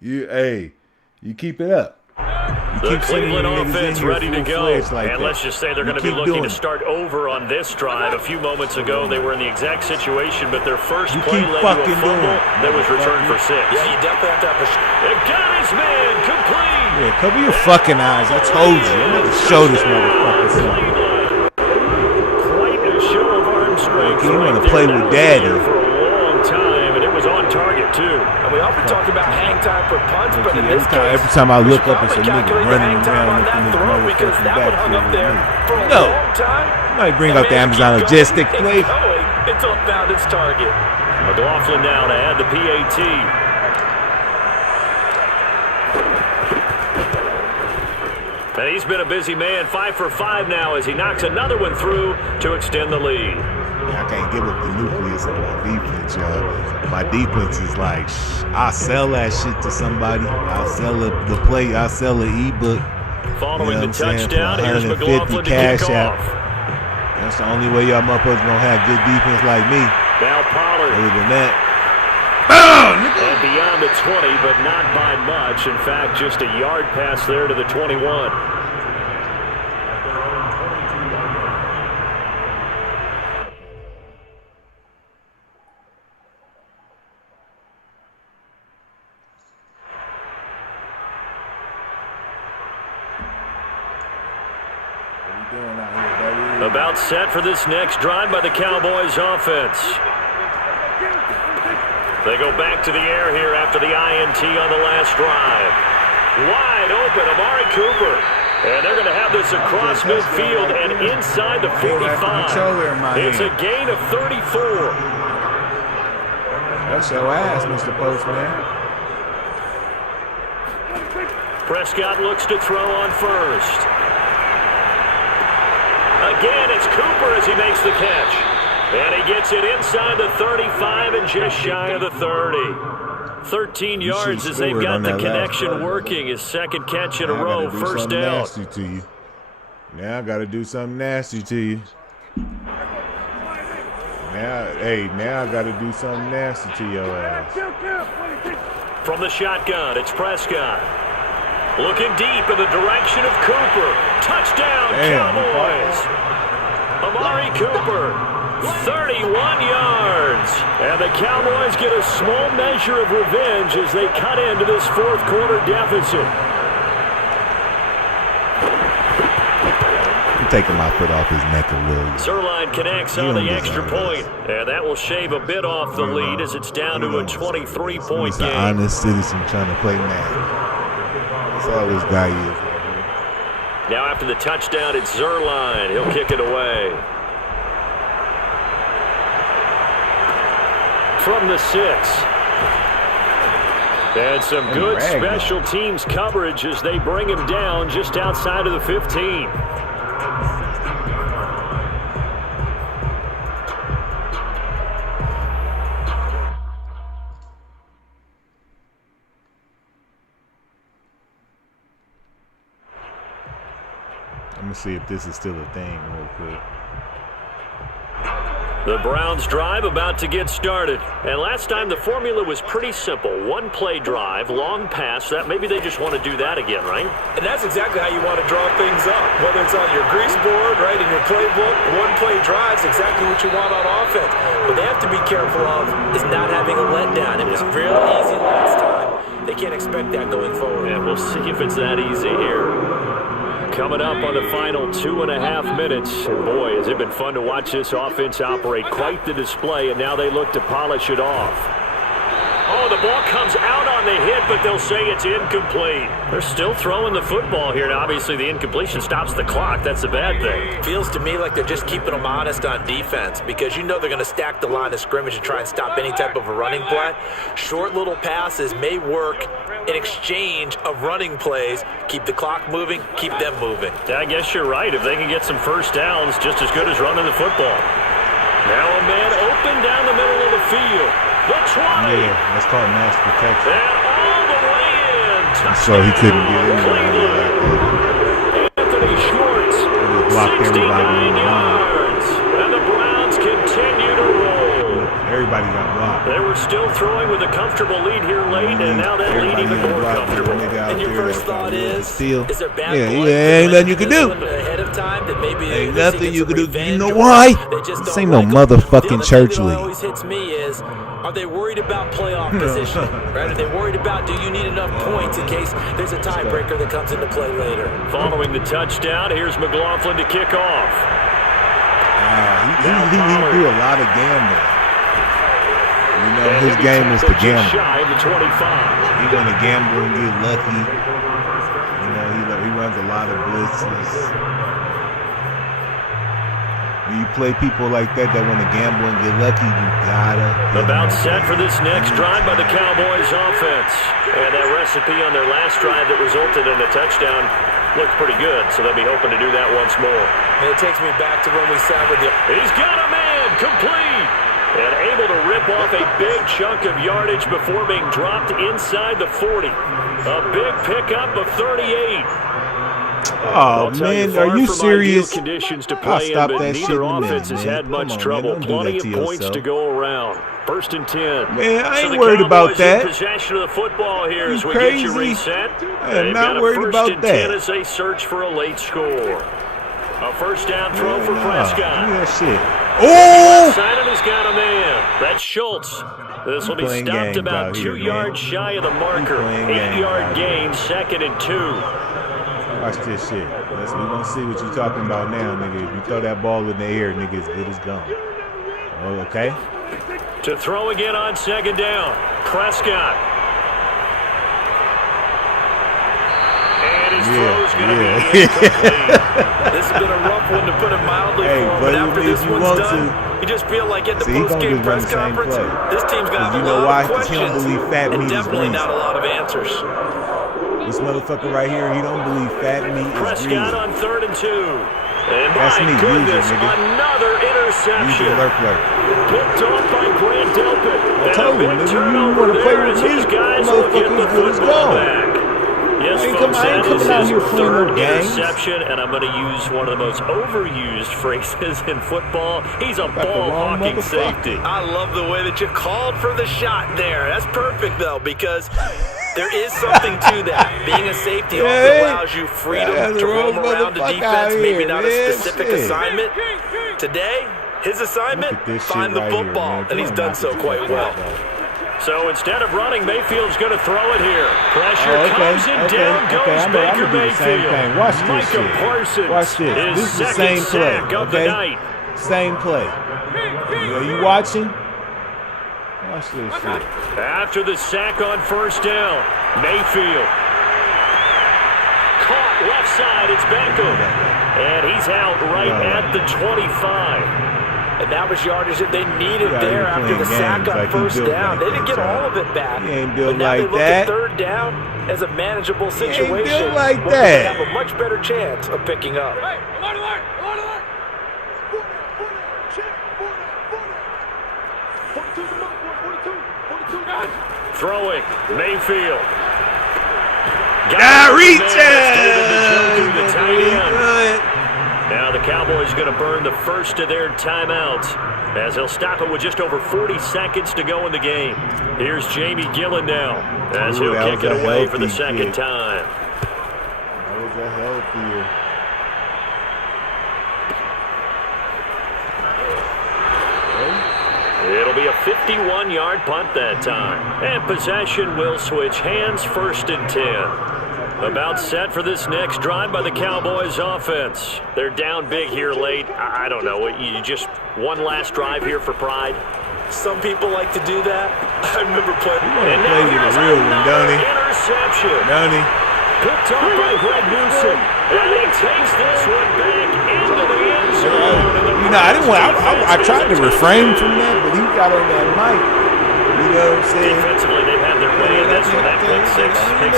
You keep it up. The Cleveland offense ready to go. Like and let's just say they're going to be looking to start over on this drive. A few moments ago, they were in the exact situation, but their first play led to a fumble that was returned for 6. Yeah, you definitely have to have a... It got his man complete. Yeah, cover your fucking eyes. I told you. I'm going to show this motherfucker something. Quite a show of arm strength. You want to play with daddy. For a long time, and it was on target, too. And we often talk about hang time for punts, but in this case, every time I look up, it's a nigga running around up in this because that one hung up there for a long time. You might bring out the Amazon Logistic play. Until it found its target. McLaughlin now to add the PAT. And he's been a busy man, 5 for 5 now as he knocks another one through to extend the lead. I can't give up the nucleus of my defense, y'all. My defense is like, I'll sell that shit to somebody. I'll sell the play. I'll sell the ebook. Following the touchdown, here's McLaughlin to kick off. That's the only way y'all motherfuckers gonna have good defense like me. Now Pollard. Other than that. And beyond the 20, but not by much. In fact, just a yard pass there to the 21. About set for this next drive by the Cowboys offense. They go back to the air here after the INT on the last drive. Wide open, Amari Cooper. And they're going to have this across midfield and inside the 45. It's a gain of 34. That's your ass, Mr. Postman. Prescott looks to throw on first. Again, it's Cooper as he makes the catch. And he gets it inside the 35 and just shy of the 30. 13 yards as they've got the connection working. His second catch in a row, first down. Nasty to you. Now I got to do something nasty to you. Now I got to do something nasty to your ass. From the shotgun, it's Prescott. Looking deep in the direction of Cooper. Touchdown, Cowboys. Amari Cooper, 31 yards. And the Cowboys get a small measure of revenge as they cut into this fourth quarter deficit. I'm taking my foot off his neck a little. Zerline connects on the extra point, and that will shave a bit off the lead as it's down to a 23-point He's game. an honest citizen trying to play Madden. That's all this guy is. Now after the touchdown, it's Zerline. He'll kick it away. From the 6. And some good special teams coverage as they bring him down just outside of the 15. Let me see if this is still a thing real quick. The Browns drive about to get started. And last time the formula was pretty simple. One play drive, long pass. That maybe they just want to do that again, right? And that's exactly how you want to draw things up. Whether it's on your grease board, right, in your playbook, one play drive is exactly what you want on offense. What they have to be careful of is not having a letdown. It was real easy last time. They can't expect that going forward. And we'll see if it's that easy here. Coming up on the final 2.5 minutes. And boy, has it been fun to watch this offense operate. Quite the display, and now they look to polish it off. Oh, the ball comes out on the hit, but they'll say it's incomplete. They're still throwing the football here, and obviously the incompletion stops the clock. That's a bad thing. Feels to me like they're just keeping them honest on defense because you know they're going to stack the line of scrimmage and try and stop any type of a running play. Short little passes may work in exchange of running plays. Keep the clock moving, keep them moving. I guess you're right. If they can get some first downs, just as good as running the football. Now a man open down the middle of the field. The 20. Yeah, that's called mass protection. And all the way in. So he couldn't get in there. Anthony Schwartz, 69 yards. And the Browns continue to roll. Everybody got blocked. They were still throwing with a comfortable lead here late, and now that lead even more comfortable. And your first thought is there bad ain't nothing you can do. Ahead of time that maybe ain't nothing you can do. You know why? This ain't no motherfucking church league. What always hits me is, are they worried about playoff position? Right? Are they worried about, do you need enough points in case there's a tiebreaker that comes into play later? Following the touchdown, here's McLaughlin to kick off. He do a lot of gambling. You know, his game is to gamble. Shy of the 25. He want to gamble and get lucky. You know, he runs a lot of blitzes. When you play people like that want to gamble and get lucky, you gotta. About set for this next drive by the Cowboys offense. And that recipe on their last drive that resulted in a touchdown looked pretty good, so they'll be hoping to do that once more. And it takes me back to when we sat with the... He's got a man, complete! And able to rip off a big chunk of yardage before being dropped inside the 40. A big pickup of 38. Oh, man, are you serious? Conditions to play stop in, but that neither shit in a offense minute, has man. had much Come on, trouble. man, don't do Plenty that of to points yourself. to go around. 1st and 10. Man, I So ain't the worried about Cowboys that. in possession of the football here as we crazy? get you reset. I am They've not got a worried 1st about and that. 10 as they search for a late score. A first down throw for Prescott. Look at that shit. Oh! Simon has got a man. That's Schultz. This will be playing stopped games about out 2 here, yards man. shy of the marker. playing games 8-yard out gain, 2nd and 2. Watch this shit. We gonna see what you talking about now, nigga. If you throw that ball in the air, nigga, it's good as gone. Oh, okay? To throw again on 2nd down. Prescott. And his throw's going to be incomplete. This has been a rough one to put it mildly for him, but after this one's done, you just feel like at the post-game press conference, this team's got a lot of questions. He don't believe fat meat and is definitely grease. not a lot of answers. This motherfucker right here, he don't believe fat meat is Prescott on grease. 3rd and 2. And That's my me. goodness, Use it, nigga. another Use interception. your lurk. Picked off by Grant Delpit. I told you, nigga, you want to play with me? Motherfucker's good as gone. Yes, I ain't folks, that coming is out his here playing no 3rd games. interception, and I'm going to use one of the most overused phrases in football. He's a the wrong ball-hawking motherfucker. safety. I love the way that you called for the shot there. That's perfect, though, because there is something to that. Being a safety often allows you freedom to roam around the defense, maybe not a specific assignment. Today, his assignment, Look at this find shit the right here, football, man. and he's Come done on, so knock it quite the well. fuck out. So instead of running, Mayfield's going to throw it here. Pressure comes and down goes Baker Mayfield. Watch this Micah shit. Parsons. Watch this. His This is the second same play. sack of the night. Same play. Are you watching? Watch this shit. After the sack on first down, Mayfield. Caught left side, it's Beckham. And he's out right at the 25. And that was yardage that they needed there after the sack on first down. They didn't get all of it back. He ain't built but now like they look that. at third down as a manageable situation. He ain't built like where that. They have a much better chance of picking up. Throwing, Mayfield. Reaches! Now the Cowboys going to burn the first of their timeouts as they'll stop it with just over 40 seconds to go in the game. Here's Jamie Gillen now as he'll kick it away for the second time. That was a healthier. It'll be a 51-yard punt that time. And possession will switch hands, 1st and 10. About set for this next drive by the Cowboys offense. They're down big here late. I don't know. You just one last drive here for pride. Some people like to do that. I remember playing. And play with a real one, don't he? Interception. Don't he? Picked up by Greg Newsom. And he takes this one back into the end zone. You know, I didn't want. I tried to refrain from that, but he got on that mic. You know what I'm saying? Defensively, they've had their way in this one. That pick six.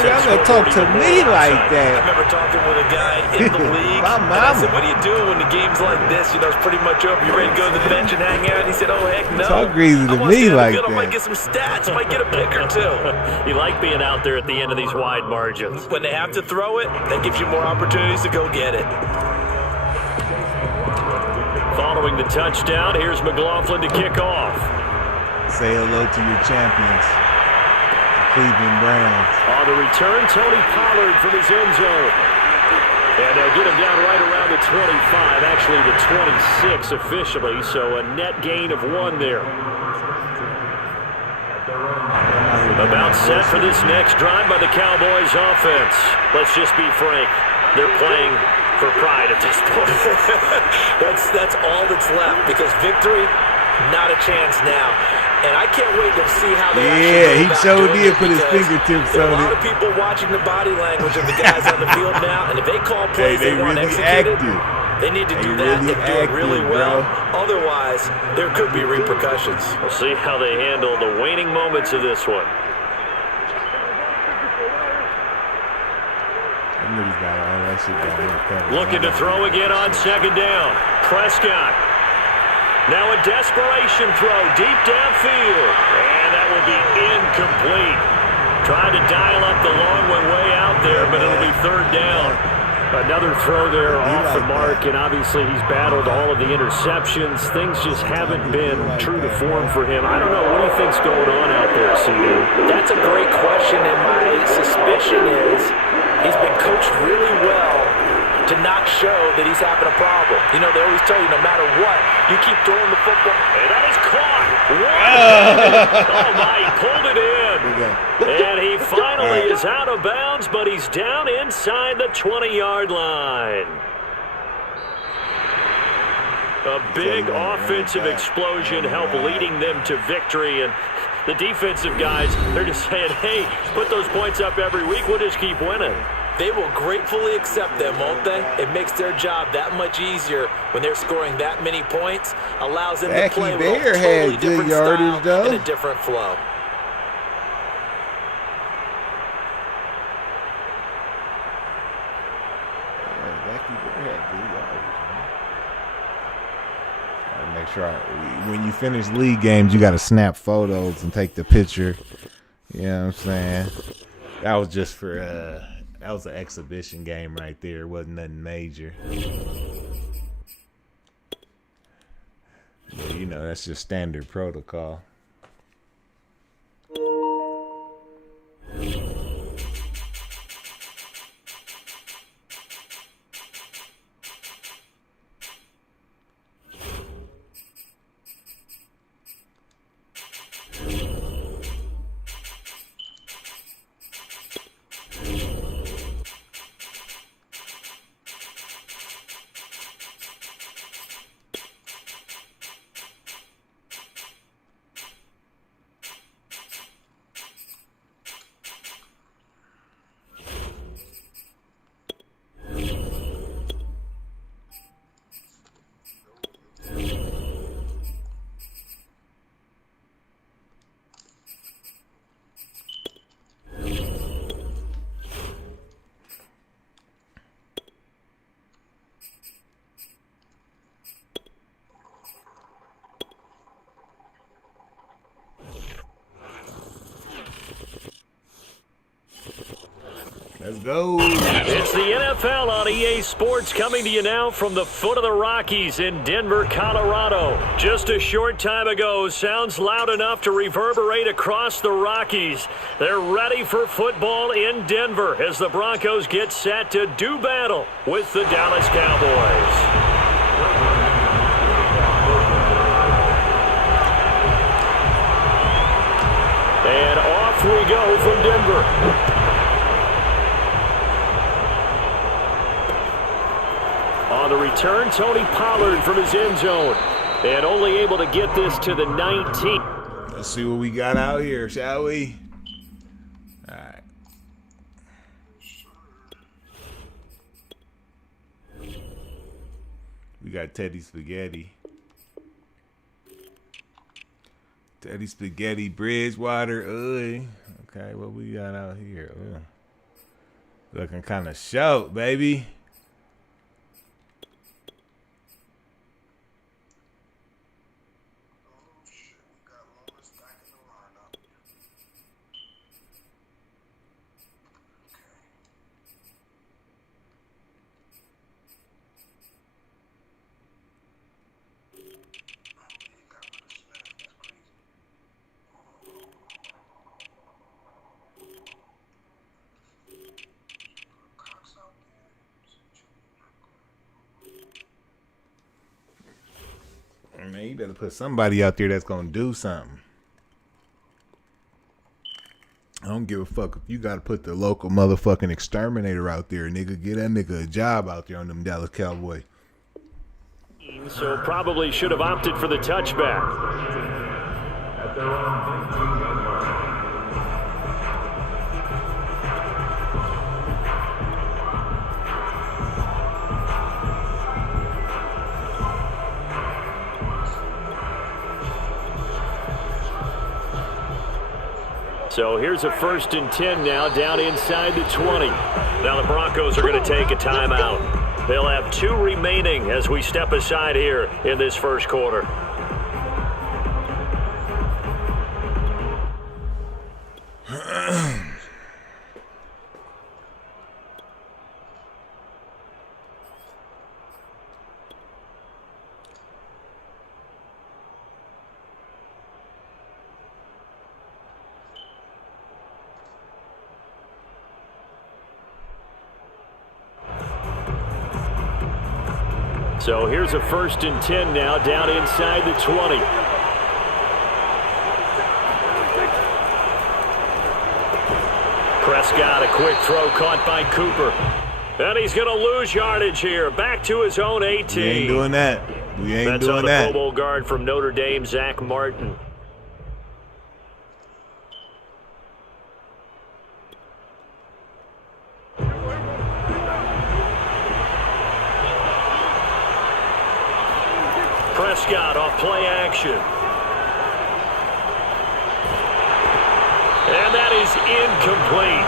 Y'all gonna talk to me like I that. remember talking with a guy in the league. My and I said, mama. what do you do when the game's like this? You know, it's pretty much over. You ready to go to the bench and hang out? And he said, oh, heck no. Talk greasy to I wanna me stand up like good. I might that. get some stats. I might get a pick or two. You like being out there at the end of these wide margins. When they have to throw it, that gives you more opportunities to go get it. Following the touchdown, here's McLaughlin to kick off. Say hello to your champions, the Cleveland Browns. On the return, Tony Pollard from his end zone. And they'll get him down right around the 25, actually the 26 officially, so a net gain of 1 there. About set for this next drive by the Cowboys offense. Let's just be frank, they're playing for pride at this point. That's all that's left because victory, not a chance now. And I can't wait to see how they Yeah, he sure did put his because fingertips there are on a lot it. of people watching the body language of the guys on the field now, and if they call plays Hey, they want really executed, active. they need to They do that really and do it really active, well. bro. Otherwise, there could be repercussions. We'll see how they handle the waning moments of this one. Looking to throw again on second down. Prescott. Now a desperation throw deep downfield. And that will be incomplete. Trying to dial up the long one way out there, but it'll be 3rd down. Another throw there off the mark, and obviously he's battled all of the interceptions. Things just haven't been true to form for him. I don't know. What do you think's going on out there, CD? That's a great question, and my suspicion is he's been coached really well to not show that he's having a problem. You know, they always tell you no matter what, you keep throwing the football. And that is caught. Oh, my, he pulled it in. And he finally is out of bounds, but he's down inside the 20-yard line. A big offensive explosion helped leading them to victory. And the defensive guys, they're just saying, hey, put those points up every week. We'll just keep winning. They will gratefully accept them, won't they? It makes their job that much easier when they're scoring that many points. Allows them to play with a totally different style and a different flow. Make sure when you finish league games, you got to snap photos and take the picture. You know what I'm saying? That was just for that was an exhibition game right there. It wasn't nothing major. But, you know, that's just standard protocol. Let's go. It's the NFL on EA Sports coming to you now from the foot of the Rockies in Denver, Colorado. Just a short time ago, sounds loud enough to reverberate across the Rockies. They're ready for football in Denver as the Broncos get set to do battle with the Dallas Cowboys. And off we go from Denver. On the return, Tony Pollard from his end zone. And only able to get this to the 19. Let's see what we got out here, shall we? All right. We got Teddy Spaghetti. Teddy Spaghetti, Bridgewater. Okay, what we got out here? Looking kind of short, baby. Man, you better put somebody out there that's gonna do something. I don't give a fuck if you gotta put the local motherfucking exterminator out there, nigga. Get that nigga a job out there on them Dallas Cowboys. So probably should have opted for the touchback. So here's a 1st and 10 now, down inside the 20. Now the Broncos are going to take a timeout. They'll have 2 remaining as we step aside here in this first quarter. So here's a 1st and 10 now, down inside the 20. Prescott, a quick throw caught by Cooper. And he's going to lose yardage here. Back to his own 18. We ain't doing that. We ain't doing that. That's on the Pro Bowl guard from Notre Dame, Zach Martin. Prescott off play action. And that is incomplete.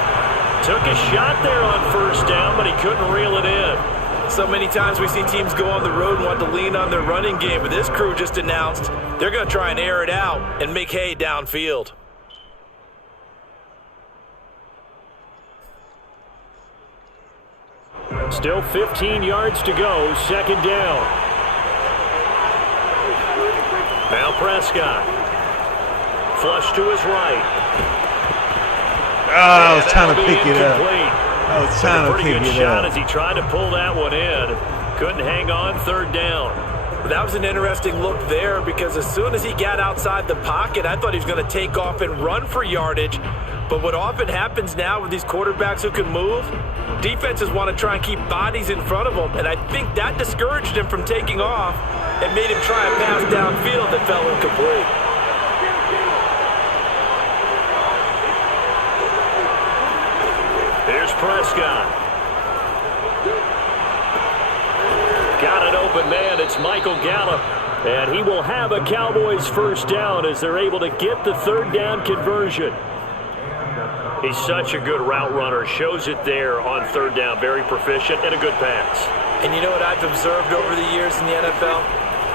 Took a shot there on 1st down, but he couldn't reel it in. So many times we see teams go on the road and want to lean on their running game, but this crew just announced they're going to try and air it out and make hay downfield. Still 15 yards to go, 2nd down. Now Prescott. Flush to his right. I was trying to pick it up. I was trying to pick it up. Pretty good shot as he tried to pull that one in. Couldn't hang on, 3rd down. That was an interesting look there because as soon as he got outside the pocket, I thought he was going to take off and run for yardage. But what often happens now with these quarterbacks who can move, defenses want to try and keep bodies in front of them. And I think that discouraged him from taking off and made him try a pass downfield that fell incomplete. Here's Prescott. Got an open man. It's Michael Gallup. And he will have a Cowboys 1st down as they're able to get the 3rd down conversion. He's such a good route runner. Shows it there on 3rd down. Very proficient and a good pass. And you know what I've observed over the years in the NFL?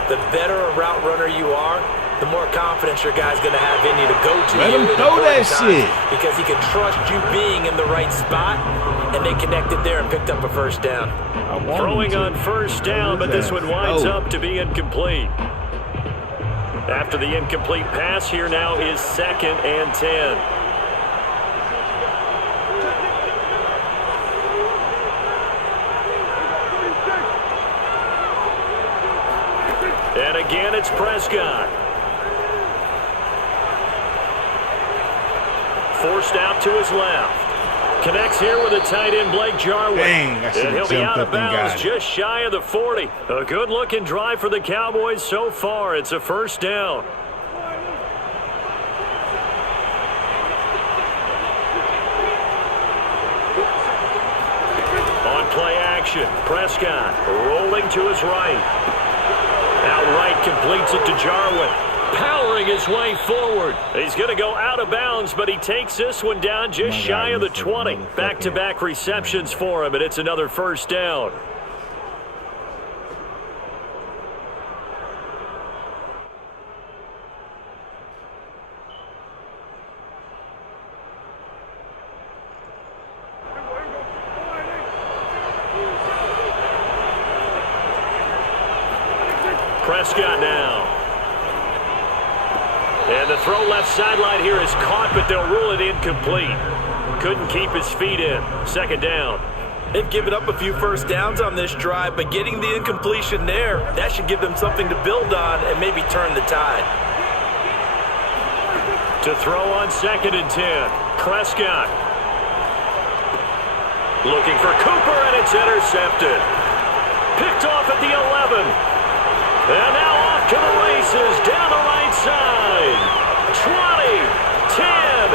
The better a route runner you are, the more confidence your guy's going to have in you to go to. Let him throw that shit. Because he can trust you being in the right spot, and they connected there and picked up a first down. Throwing on first down, but this one winds up to be incomplete. After the incomplete pass, here now is 2nd and 10. And again, it's Prescott. Forced out to his left. Connects here with a tight end, Blake Jarwin. Dang, I and he'll be out of bounds just shy of the 40. A good-looking drive for the Cowboys so far. It's a first down. On play action, Prescott rolling to his right. Outright completes it to Jarwin. Powering his way forward. He's going to go out of bounds, but he takes this one down just shy of the 20. Back-to-back receptions for him, and it's another first down. Prescott now. And the throw left sideline here is caught, but they'll rule it incomplete. Couldn't keep his feet in. 2nd down. They've given up a few first downs on this drive, but getting the incompletion there, that should give them something to build on and maybe turn the tide. To throw on 2nd and 10. Prescott. Looking for Cooper, and it's intercepted. Picked off at the 11. And now off to the races, down the right side. 20, 10,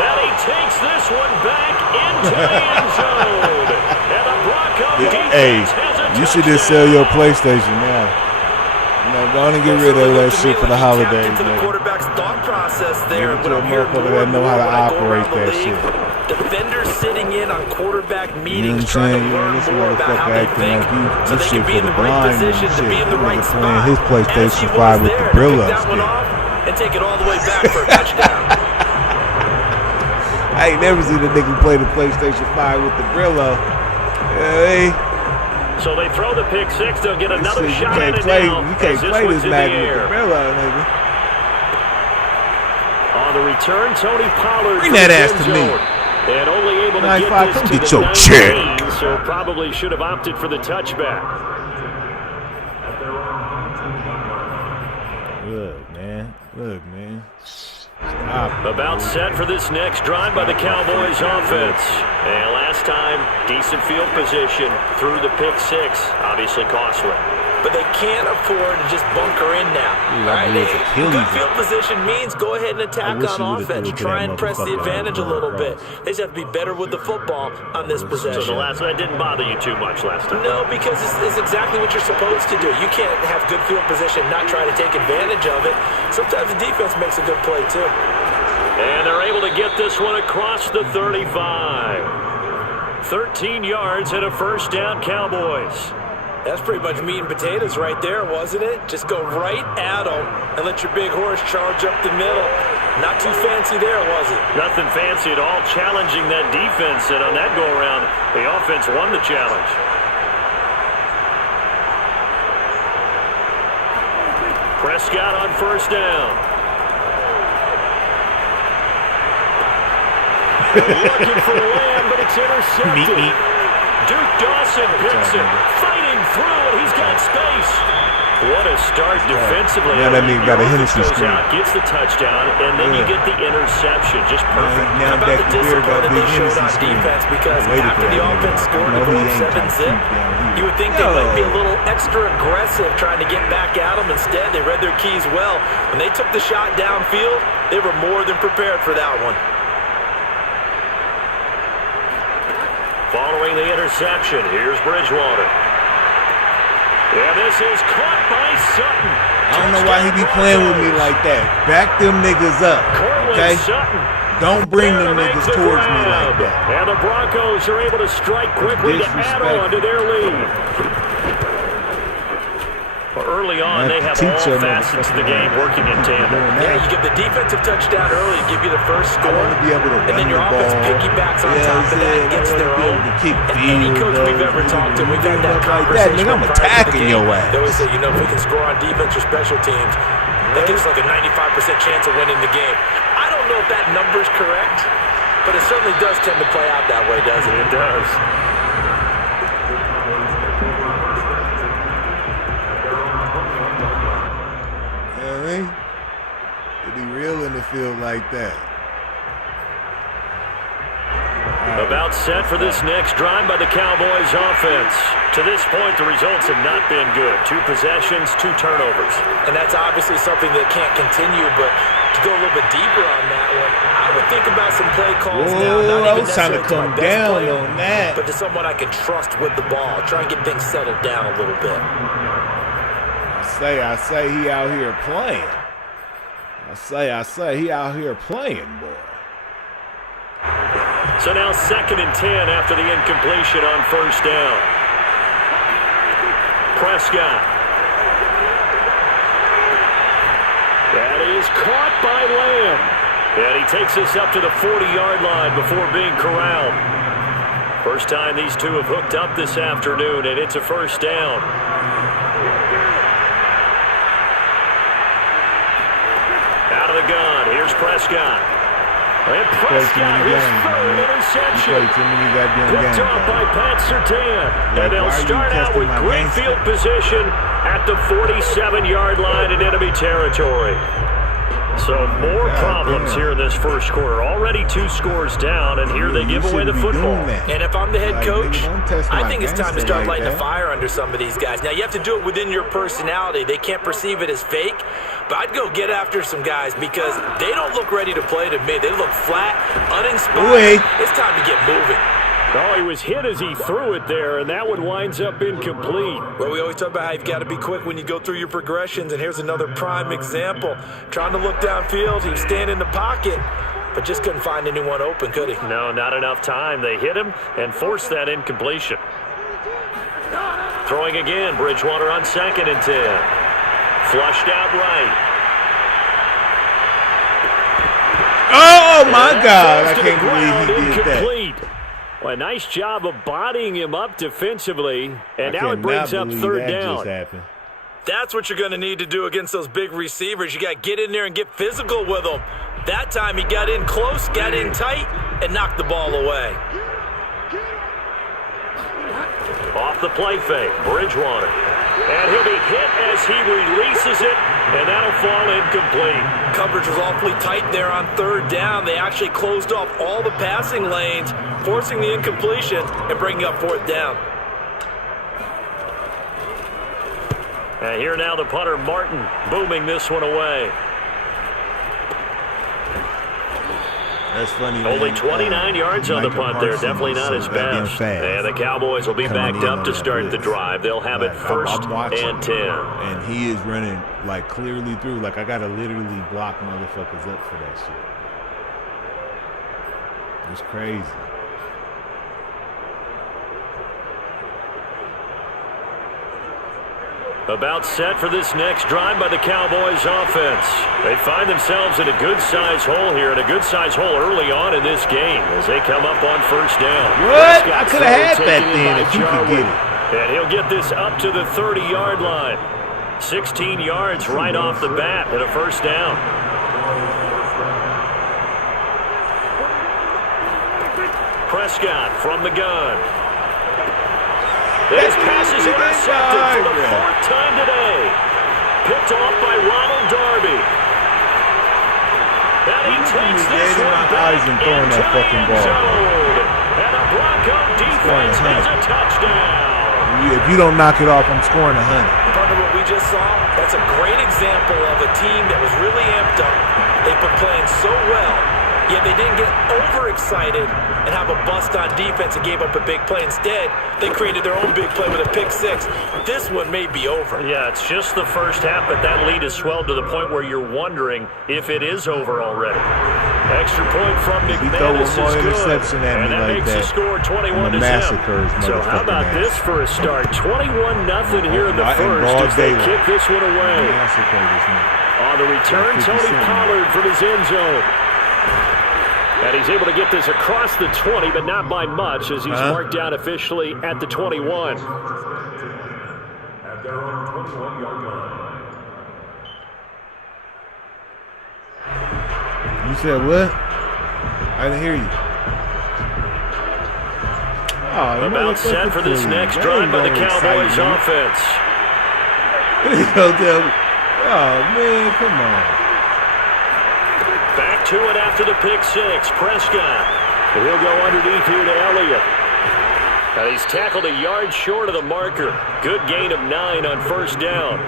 and he takes this one back into the end zone. And the Broncos defense has a you should touchdown. just sell your PlayStation now. You know, go on and get rid of that shit for the holidays, Into the man. quarterback's thought process there. Give it to a motherfucker that know how to operate that shit. Defenders sitting in on quarterback meetings, You know what I'm trying saying? to learn This more about how they motherfucker think, acting like so this they shit can be for in the the right blind position and to be shit. in the right Nigga spot. playing his PlayStation As he 5 was with there the to Brillo pick that one stick. off and take it all the way back for a touchdown. I ain't never seen a nigga play the PlayStation 5 with the Brillo. Hey, So they throw the pick six. They'll get another shot at it now. You can't play this one's in Madden the with air. the Brillo, nigga. On the return, Tony Pollard. Bring from that the ass end to me. zone. And only able to 9-5, get come this get to your the 19, check. so probably should have opted for the touchback. Look, man. Look, man. About set for this next drive by the Cowboys offense. And last time, decent field position through the pick six. Obviously costly. But they can't afford to just bunker in now. Ooh, All right, good field I position means go ahead and attack wish on you would've offense. threw it to Try that and press the motherfucker advantage a on the little cross. bit. They just have to be better with the football on this So possession. that didn't bother you too much last time. No, because it's exactly what you're supposed to do. You can't have good field position and not try to take advantage of it. Sometimes the defense makes a good play, too. And they're able to get this one across the 35. 13 yards and a first down, Cowboys. That's pretty much meat and potatoes right there, wasn't it? Just go right at them and let your big horse charge up the middle. Not too fancy there, was it? Nothing fancy at all, challenging that defense, and on that go-around, the offense won the challenge. Prescott on first down. Looking for Lamb, but it's intercepted. Duke Dawson picks it, fighting through, and he's got space. What a start defensively. Yeah, that means got a Hennessy goes screen. out, gets the touchdown, and then you get the interception. Just perfect. Now How about the Bear discipline got that big they showed Hennessy on screen. defense? Because Waited after for the that offense nigga. scored No, to go he up ain't 7-zip, trying to keep down here. you would think they might be a No. little extra aggressive trying to get back at them. Instead, they read their keys well. When they took the shot downfield, they were more than prepared for that one. Following the interception, here's Bridgewater. And this is caught by Sutton. I don't know why he be playing with me like that. Back them niggas up, Cortland okay? Sutton. Don't bring There them to make niggas the towards me grab. like that. And the Broncos are able to strike quickly to add on to their lead. Early on, they have all facets of the game working in tandem. Yeah, you give the defensive touchdown early, give you the first score, be able to and then your offense piggybacks on top of that, gets their own. And any coach we've ever talked to, we've had that conversation. I'm attacking your ass. They always say, if we can score on defense or special teams, that gives like a 95% chance of winning the game. I don't know if that number's correct, but it certainly does tend to play out that way, doesn't it? It does. It'd be real in the field like that. About set for this next drive by the Cowboys offense. To this point, the results have not been good. 2 possessions, 2 turnovers. And that's obviously something that can't continue, but to go a little bit deeper on that one, I would think about some play calls now. Not even necessarily to my best player, on that. but to someone I can trust with the ball. Try and get things settled down a little bit. I say he out here playing. I say he out here playing, boy. So now 2nd and 10 after the incompletion on first down. Prescott. That is caught by Lamb. And he takes us up to the 40-yard line before being corralled. First time these two have hooked up this afternoon, and it's a first down. Out of the gun, here's Prescott. And Prescott, his 3rd interception. Picked off by Pat Surtain. And they'll start out with great field position at the 47-yard line in enemy territory. So more problems here in this first quarter. Already 2 scores down, and here they give away the football. And if I'm the head coach, I think it's time to start lighting a fire under some of these guys. Now, you have to do it within your personality. They can't perceive it as fake. But I'd go get after some guys because they don't look ready to play to me. They look flat, uninspired. It's time to get moving. Oh, he was hit as he threw it there, and that one winds up incomplete. Well, we always talk about how you've got to be quick when you go through your progressions, and here's another prime example. Trying to look downfield, he was standing in the pocket, but just couldn't find anyone open, could he? No, not enough time. They hit him and forced that incompletion. Throwing again, Bridgewater on 2nd and 10. Flushed out right. Oh, my God. I can't believe he did that. Well, a nice job of bodying him up defensively, and now it brings up 3rd down. That's what you're going to need to do against those big receivers. You got to get in there and get physical with them. That time he got in close, got in tight, and knocked the ball away. Off the play fake, Bridgewater. And he'll be hit as he releases it, and that'll fall incomplete. Coverage was awfully tight there on 3rd down. They actually closed off all the passing lanes, forcing the incompletion and bringing up 4th down. And here now the punter, Martin, booming this one away. That's funny. Only 29 yards on the punt there. Definitely not his best. And the Cowboys will be backed up to start the drive. They'll have it 1st and 10. And he is running, like, clearly through. Like, I got to literally block motherfuckers up for that shit. It's crazy. About set for this next drive by the Cowboys offense. They find themselves in a good-sized hole here, and a good-sized hole early on in this game as they come up on 1st down. What? I could have had that then if you could get it. And he'll get this up to the 30-yard line. 16 yards right off the bat at a 1st down. Prescott from the gun. This pass is intercepted for the 4th time today. Picked off by Ronald Darby. And he takes this one back into the end zone. And the Bronco defense has a touchdown. If you don't knock it off, I'm scoring 100. Part of what we just saw, that's a great example of a team that was really amped up. They've been playing so well, yet they didn't get overexcited and have a bust on defense and gave up a big play. Instead, they created their own big play with a pick 6. This one may be over. Yeah, it's just the first half, but that lead has swelled to the point where you're wondering if it is over already. Extra point from McManus is good, and that makes the score 21-0. So how about this for a start? 21-0 here in the first as they kick this one away. On the return, Tony Pollard from his end zone. And he's able to get this across the 20, but not by much as he's marked down officially at the 21. At their own 21-yard line. You said what? I didn't hear you. Oh, about set for this next drive by the Cowboys offense. Oh, man, come on. Back to it after the pick six. Prescott. And he'll go underneath here to Elliott. And he's tackled a yard short of the marker. Good gain of 9 on first down.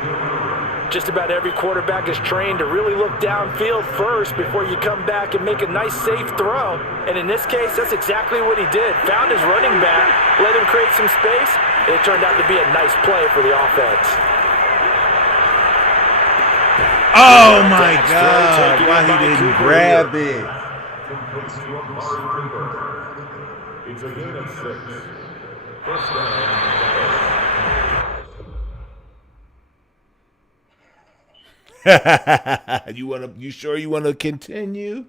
Just about every quarterback is trained to really look downfield first before you come back and make a nice, safe throw. And in this case, that's exactly what he did. Found his running back, let him create some space, and it turned out to be a nice play for the offense. Oh, my God. Why he didn't grab it. It's a gain of 6. First down. You sure you want to continue?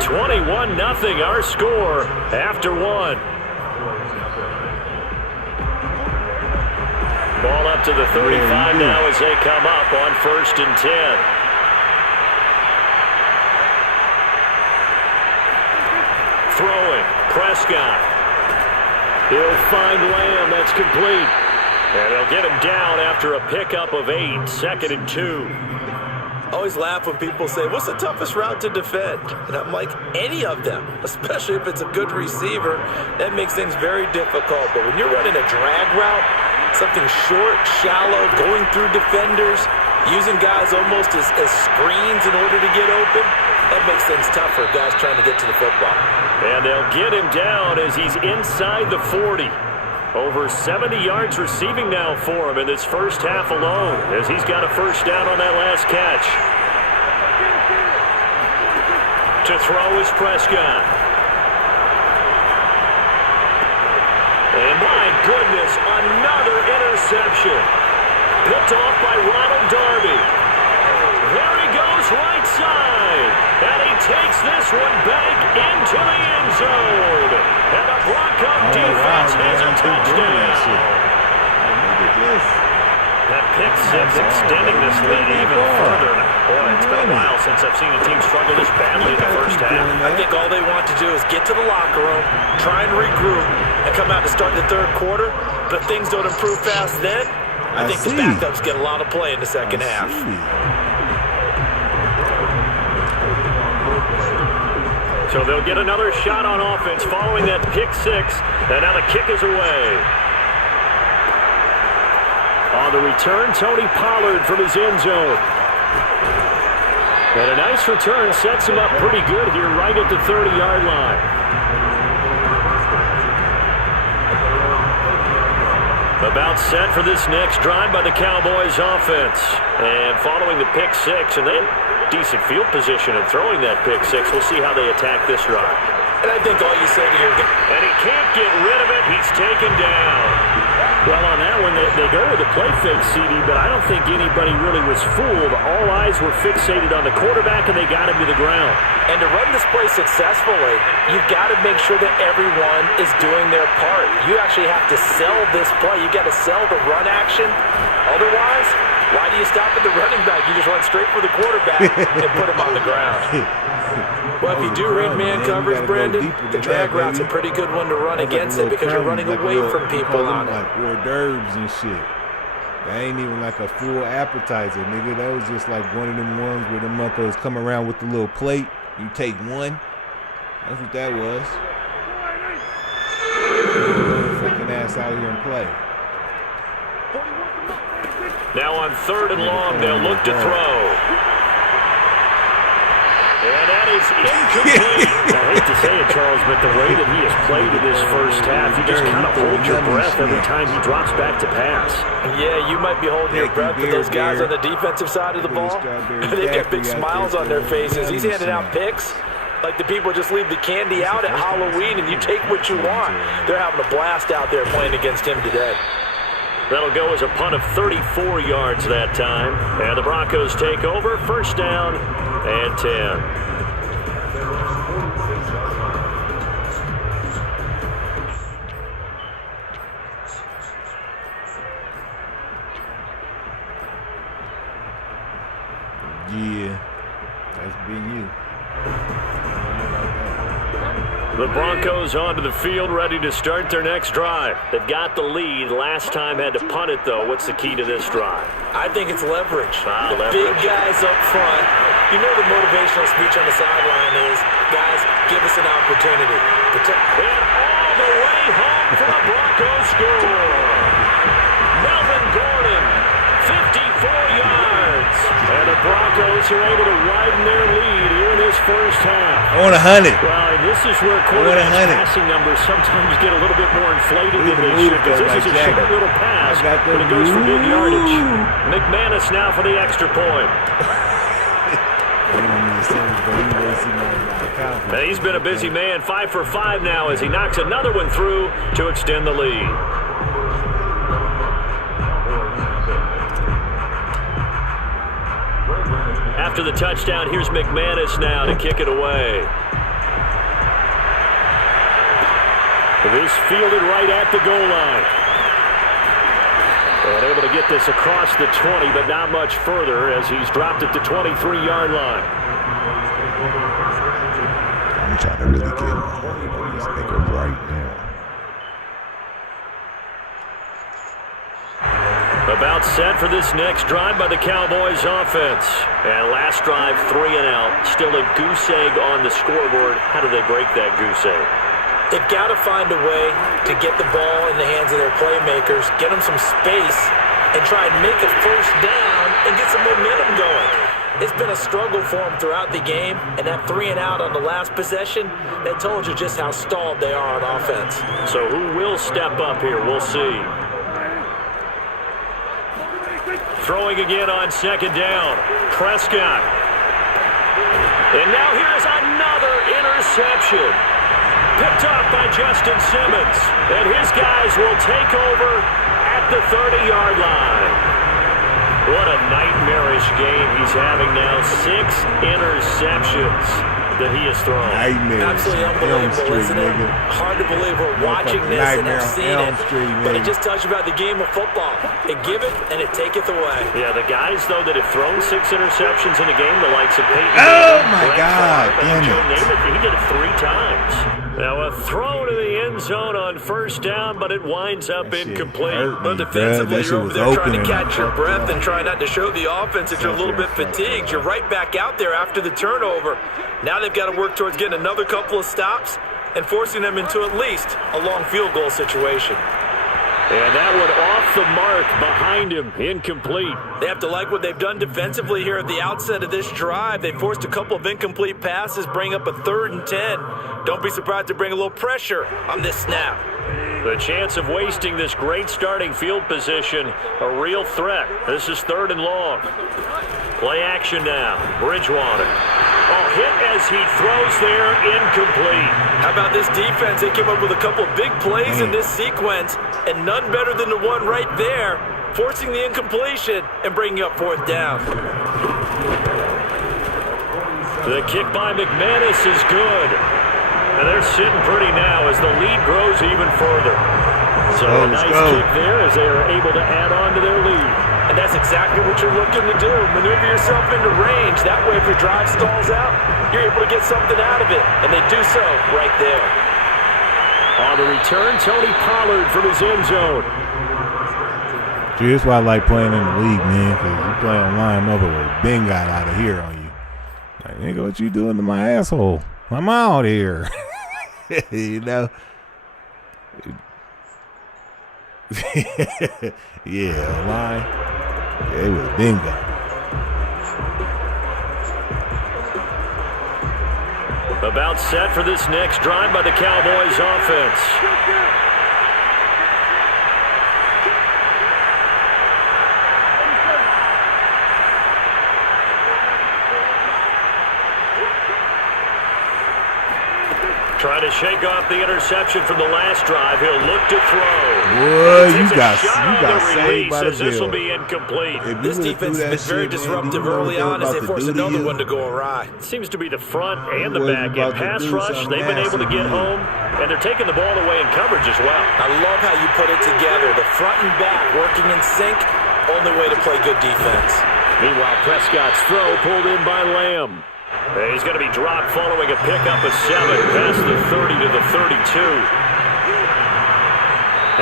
$21-0 our score after 1. Ball up to the 35 now as they come up on 1st and 10. Throwing, Prescott. He'll find Lamb. That's complete. And they'll get him down after a pickup of 8. 2nd and 2. I always laugh when people say, what's the toughest route to defend? And I'm like, any of them, especially if it's a good receiver. That makes things very difficult. But when you're running a drag route, something short, shallow, going through defenders, using guys almost as screens in order to get open, that makes things tough for guys trying to get to the football. And they'll get him down as he's inside the 40. Over 70 yards receiving now for him in this first half alone as he's got a first down on that last catch. To throw is Prescott. And my goodness, another interception. Picked off by Ronald Darby. There he goes right side. And he takes this one back into the end zone. And the Bronco defense has a touchdown. That pick six extending this lead even further. Boy, it's been a while since I've seen a team struggle this badly in the first half. I think all they want to do is get to the locker room, try and regroup, and come out to start the third quarter. But if things don't improve fast then, I think the backups get a lot of play in the second half. So they'll get another shot on offense following that pick six. And now the kick is away. On the return, Tony Pollard from his end zone. And a nice return sets him up pretty good here right at the 30-yard line. About set for this next drive by the Cowboys offense. And following the pick six, and they have decent field position in throwing that pick six. We'll see how they attack this drive. And I think all you say to your guy, and he can't get rid of it. He's taken down. Well, on that one, they go with the play fake, CD, but I don't think anybody really was fooled. All eyes were fixated on the quarterback, and they got him to the ground. And to run this play successfully, you've got to make sure that everyone is doing their part. You actually have to sell this play. You've got to sell the run action. Otherwise, why do you stop at the running back? You just run straight for the quarterback and put him on the ground. Well, if you do read man coverage, Brandon, the drag route's a pretty good one to run against it because you're running away from people on it. Like hors d'oeuvres and shit. That ain't even like a full appetizer, nigga. That was just like one of them ones where the motherfuckers come around with the little plate. You take one. That's what that was. Fucking ass out here and play. Now on 3rd and long, they'll look to throw. And that is incomplete. I hate to say it, Charles, but the way that he has played in this first half, you just kind of hold your breath every time he drops back to pass. Yeah, you might be holding your breath, but those guys on the defensive side of the ball, they've got big smiles on their faces. He's handing out picks like the people just leave the candy out at Halloween and you take what you want. They're having a blast out there playing against him today. That'll go as a punt of 34 yards that time. And the Broncos take over, first down and 10. Yeah, that's been you. The Broncos onto the field, ready to start their next drive. They've got the lead. Last time had to punt it, though. What's the key to this drive? I think it's leverage. Leverage. Big guys up front. You know the motivational speech on the sideline is, guys, give us an opportunity. And all the way home for the Broncos score. Melvin Gordon, 54 yards. And the Broncos are able to widen their lead here in this first half. I want 100. Well, and this is where quarterbacks' passing numbers sometimes get a little bit more inflated than they should, because this is a short little pass, but it goes for big yardage. McManus now for the extra point. And he's been a busy man, 5 for 5 now as he knocks another one through to extend the lead. After the touchdown, here's McManus now to kick it away. This fielded right at the goal line. And able to get this across the 20, but not much further as he's dropped it to 23-yard line. I'm trying to really get this nigga right now. About set for this next drive by the Cowboys offense. And last drive, 3 and out. Still a goose egg on the scoreboard. How do they break that goose egg? They've got to find a way to get the ball in the hands of their playmakers, get them some space, and try and make a first down and get some momentum going. It's been a struggle for them throughout the game, and that 3 and out on the last possession, that told you just how stalled they are on offense. So who will step up here? We'll see. Throwing again on second down. Prescott. And now here's another interception. Picked up by Justin Simmons. And his guys will take over at the 30-yard line. What a nightmarish game he's having now. 6 interceptions that he has thrown. Absolutely unbelievable, isn't it? Hard to believe we're watching this and have seen it, but it just tells you about the game of football. It giveth and it taketh away. Yeah, the guys, though, that have thrown 6 interceptions in a game, the likes of Peyton my God, damn it. He did it 3 times. Now a throw to the end zone on first down, but it winds up incomplete. But defensively, you're over there trying to catch your breath and try not to show the offense that you're a little bit fatigued. You're right back out there after the turnover. Now they've got to work towards getting another couple of stops and forcing them into at least a long field goal situation. And that one off the mark behind him, incomplete. They have to like what they've done defensively here at the outset of this drive. They forced a couple of incomplete passes, bring up a 3rd and 10. Don't be surprised to bring a little pressure on this snap. The chance of wasting this great starting field position, a real threat. This is 3rd and long. Play action now, Bridgewater. Oh, hit as he throws there, incomplete. How about this defense? They came up with a couple of big plays in this sequence, and none better than the one right there, forcing the incompletion and bringing up 4th down. The kick by McManus is good. And they're sitting pretty now as the lead grows even further. So a nice kick there as they are able to add on to their lead. And that's exactly what you're looking to do. Maneuver yourself into range. That way, if your drive stalls out, you're able to get something out of it. And they do so right there. On the return, Tony Pollard from his end zone. Gee, that's why I like playing in the league, man, because you play online, motherfucker, Ben got out of here on you. Like, nigga, what you doing to my asshole? I'm out here. You know? Yeah, line. Yeah, it was bingo. About set for this next drive by the Cowboys offense. Trying to shake off the interception from the last drive. He'll look to throw. Boy, you got saved by the This will Bills. be incomplete. This defense has been very disruptive early on as they forced another one to go awry. Seems to be the front and the back end. Pass rush, they've been able to get home, and they're taking the ball away in coverage as well. I love how you put it together. The front and back working in sync, only way to play good defense. Meanwhile, Prescott's throw pulled in by Lamb. He's going to be dropped following a pickup of 7 past the 30 to the 32.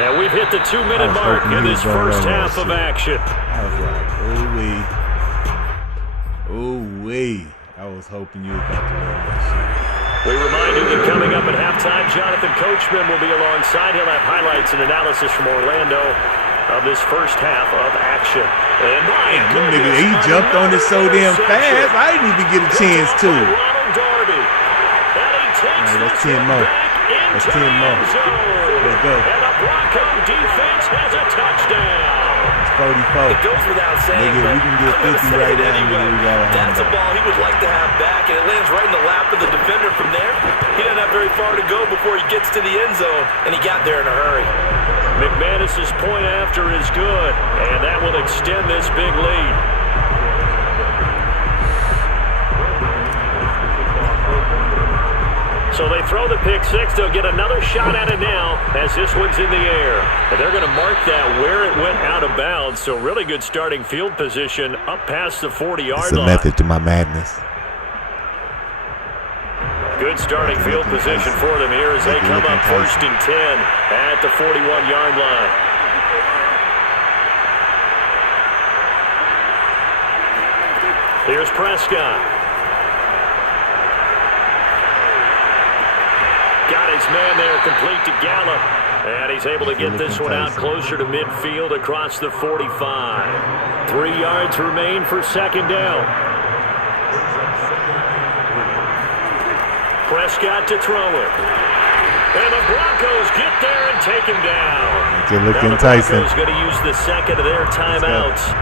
And we've hit the 2-minute mark in this first half of action. I was like, ooh-wee. I was hoping you were about to run that shit. We remind you that coming up at halftime, Jonathan Coachman will be alongside. He'll have highlights and analysis from Orlando of this first half of action. And he jumped on it so damn fast. I didn't even get a chance to. That's 10 more. That's 10 more. Let's go. And the Bronco defense has a touchdown. It's 44. It goes without saying, nigga, we can get 50 right now. anyway. That's a ball he would like to have back, and it lands right in the lap of the defender from there. He doesn't have very far to go before he gets to the end zone, and he got there in a hurry. McManus's point after is good, and that will extend this big lead. So they throw the pick six. They'll get another shot at it now as this one's in the air. And they're going to mark that where it went out of bounds. So really good starting field position up past the 40-yard line. It's a method to my madness. Good starting field position for them here as they come up 1st and 10 at the 41-yard line. Here's Prescott. Got his man there complete to Gallup. And he's able to get this one out closer to midfield across the 45. 3 yards remain for second down. Prescott to throw it. And the Broncos get there and take him down. Good looking now the Tyson. Broncos going to use the second of their timeouts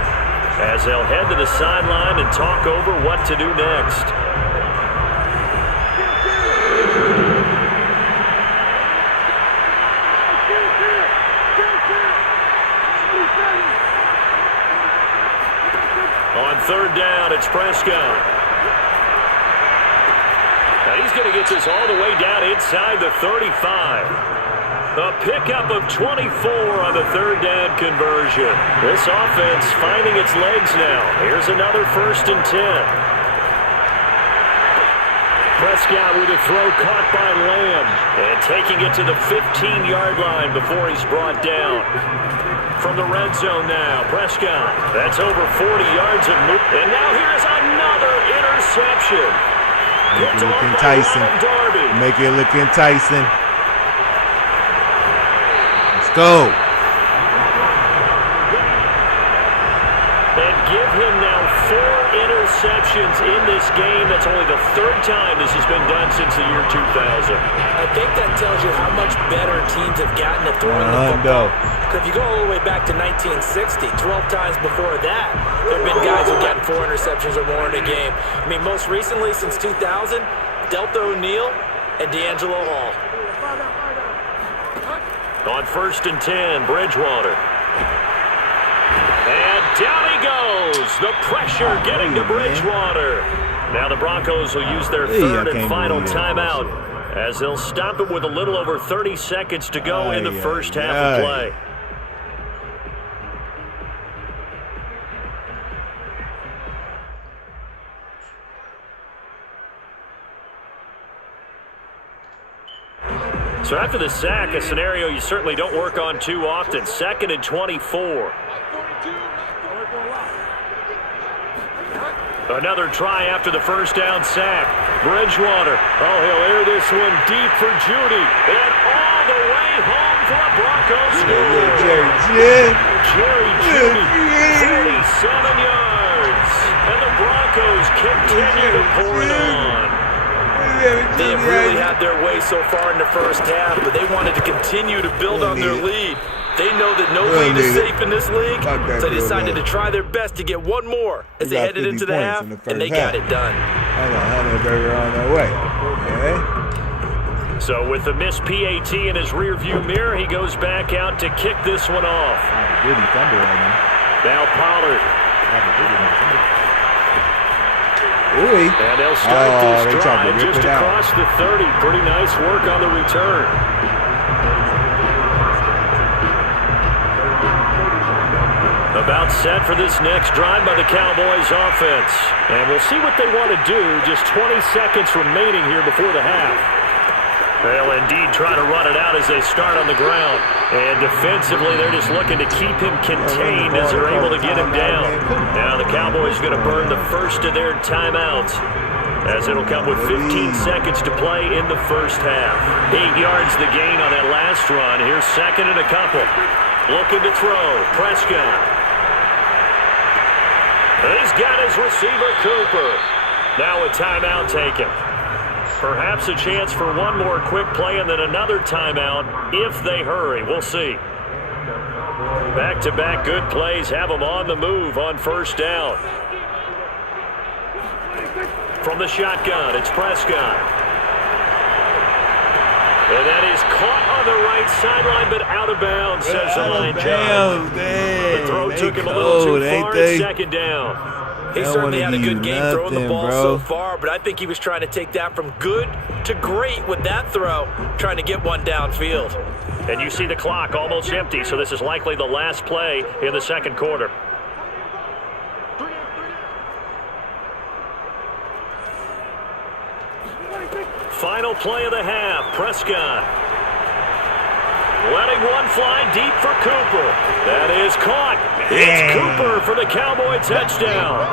as they'll head to the sideline and talk over what to do next. On 3rd down, it's Prescott. Now he's going to get this all the way down inside the 35. A pickup of 24 on the 3rd down conversion. This offense finding its legs now. Here's another 1st and 10. Prescott with a throw caught by Lamb. And taking it to the 15-yard line before he's brought down. From the red zone now, Prescott. That's over 40 yards of move. And now here's another interception. Make it look enticing. Make it look enticing. Let's go. And give him now 4 interceptions in this game. That's only the 3rd time this has been done since the year 2000. I think that tells you how much better teams have gotten at throwing the football. Because if you go all the way back to 1960, 12 times before that, there have been guys who've gotten 4 interceptions or more in a game. I mean, most recently, since 2000, Delta O'Neal and D'Angelo Hall. On 1st and 10, Bridgewater. And down he goes. The pressure getting to Bridgewater. Now the Broncos will use their 3rd and final timeout as they'll stop it with a little over 30 seconds to go in the first half of play. So after the sack, a scenario you certainly don't work on too often. 2nd and 24. Another try after the 1st down sack. Bridgewater. Oh, he'll air this one deep for Judy. And all the way home for a Broncos score. Jerry Judy, 47 yards. And the Broncos continue to pour it on. They have really had their way so far in the first half, but they wanted to continue to build on their lead. They know that no lead is safe in this league, so they decided to try their best to get one more as they headed into the half, and they got it done. I got Hamburger on their way. Okay? So with the missed PAT in his rearview mirror, he goes back out to kick this one off. Now Pollard. And they'll start this drive just across the 30. Pretty nice work on the return. About set for this next drive by the Cowboys offense. And we'll see what they want to do. Just 20 seconds remaining here before the half. They'll indeed try to run it out as they start on the ground. And defensively, they're just looking to keep him contained as they're able to get him down. Now the Cowboys are going to burn the first of their timeouts, as it'll come with 15 seconds to play in the first half. 8 yards the gain on that last run. Here's second and a couple. Looking to throw. Prescott. He's got his receiver, Cooper. Now a timeout taken. Perhaps a chance for one more quick play and then another timeout if they hurry. We'll see. Back-to-back good plays have them on the move on first down. From the shotgun, it's Prescott. And that is caught on the right sideline, but out of bounds, says the line judge. The throw took him a little too far, and second down. He certainly had a good game throwing the ball so far, but I think he was trying to take that from good to great with that throw, trying to get one downfield. And you see the clock almost empty, so this is likely the last play in the second quarter. Final play of the half, Prescott. Letting one fly deep for Cooper. That is caught. It's Cooper for the Cowboy touchdown.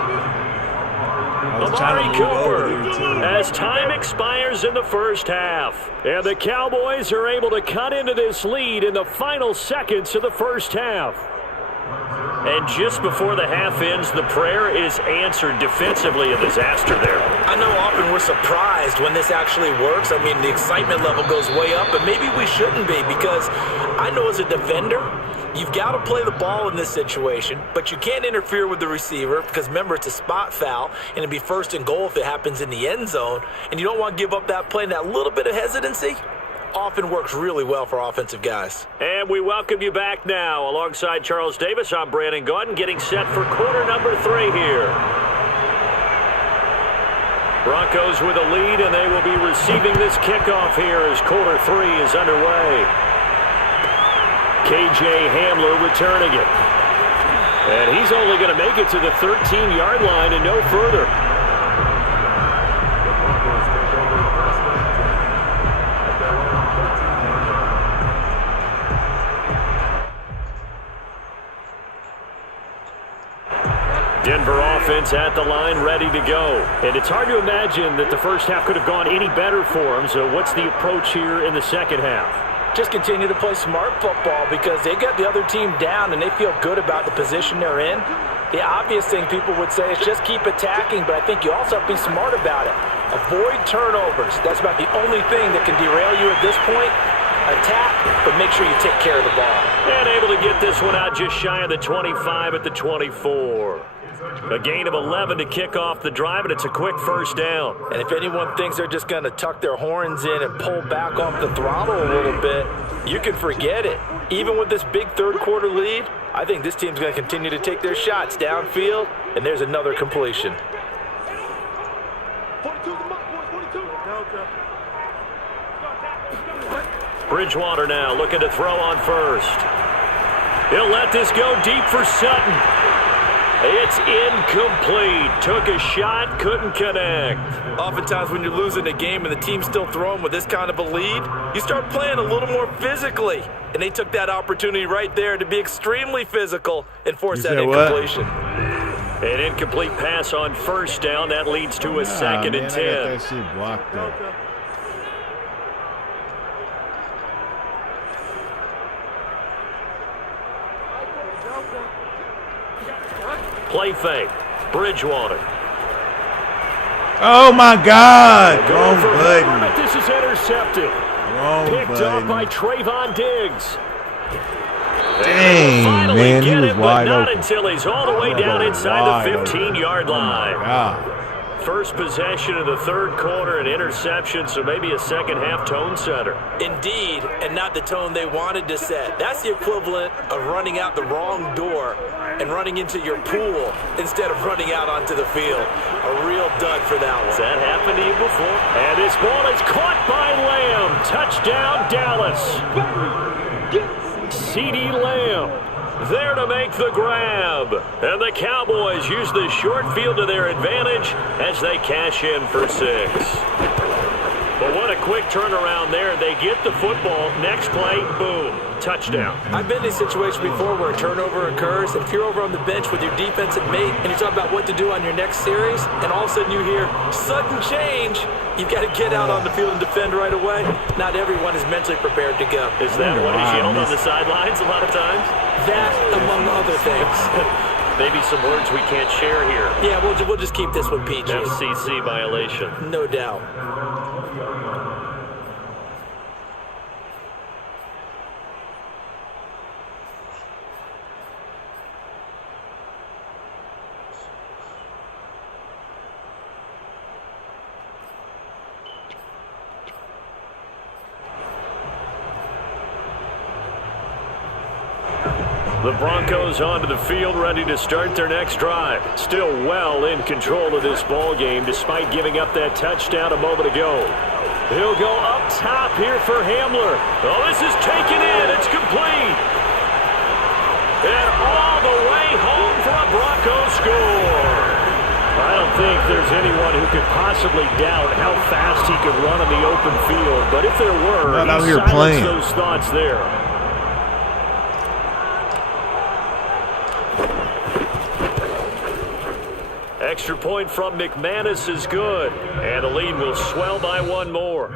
Amari Cooper, as time expires in the first half. And the Cowboys are able to cut into this lead in the final seconds of the first half. And just before the half ends, the prayer is answered defensively. A disaster there. I know often we're surprised when this actually works. I mean, the excitement level goes way up, but maybe we shouldn't be, because I know as a defender, you've got to play the ball in this situation, but you can't interfere with the receiver because, remember, it's a spot foul, and it'd be first and goal if it happens in the end zone, and you don't want to give up that play, and that little bit of hesitancy often works really well for offensive guys. And we welcome you back now. Alongside Charles Davis, I'm Brandon Gaudin, getting set for quarter number 3 here. Broncos with a lead, and they will be receiving this kickoff here as quarter 3 is underway. KJ Hamler returning it. And he's only going to make it to the 13-yard line and no further. Denver offense at the line, ready to go. And it's hard to imagine that the first half could have gone any better for them. So what's the approach here in the second half? Just continue to play smart football because they got the other team down and they feel good about the position they're in. The obvious thing people would say is just keep attacking, but I think you also have to be smart about it. Avoid turnovers. That's about the only thing that can derail you at this point. Attack, but make sure you take care of the ball. And able to get this one out just shy of the 25 at the 24. A gain of 11 to kick off the drive, and it's a quick first down. And if anyone thinks they're just going to tuck their horns in and pull back off the throttle a little bit, you can forget it. Even with this big third quarter lead, I think this team's going to continue to take their shots downfield, and there's another completion. Bridgewater now looking to throw on first. He'll let this go deep for Sutton. It's incomplete. Took a shot, couldn't connect. Oftentimes when you're losing a game and the team's still throwing with this kind of a lead, you start playing a little more physically. And they took that opportunity right there to be extremely physical and force that incompletion. An incomplete pass on first down. That leads to a second and 10. I got that shit blocked up. Play fake. Bridgewater. Oh, my God. Going Wrong for button. Moore, but this is intercepted. Wrong Picked button. up by Trayvon Diggs. Dang, Finally man, he get was it, wide but not open. until he's all the way down inside the 15-yard line. God. First possession of the third quarter, an interception, so maybe a second-half tone setter. Indeed, and not the tone they wanted to set. That's the equivalent of running out the wrong door and running into your pool instead of running out onto the field. A real dud for that one. Has that happened to you before? And this ball is caught by Lamb. Touchdown, Dallas. CeeDee Lamb there to make the grab. And the Cowboys use the short field to their advantage as they cash in for 6. But what a quick turnaround there. They get the football. Next play, boom, touchdown. I've been in a situation before where a turnover occurs, and if you're over on the bench with your defensive mate and you talk about what to do on your next series, and all of a sudden you hear sudden change, you've got to get out on the field and defend right away. Not everyone is mentally prepared to go. Is that what he's yelled on the sidelines a lot of times? That, among other things. Maybe some words we can't share here. Yeah, we'll just keep this one PG. FCC violation. No doubt. The Broncos onto the field, ready to start their next drive. Still well in control of this ball game, despite giving up that touchdown a moment ago. He'll go up top here for Hamler. Oh, this is taken in. It's complete. And all the way home for a Broncos score. I don't think there's anyone who could possibly doubt how fast he could run on the open field. But if there were, Not out he here silenced playing. those thoughts there. Extra point from McManus is good, and the lead will swell by one more.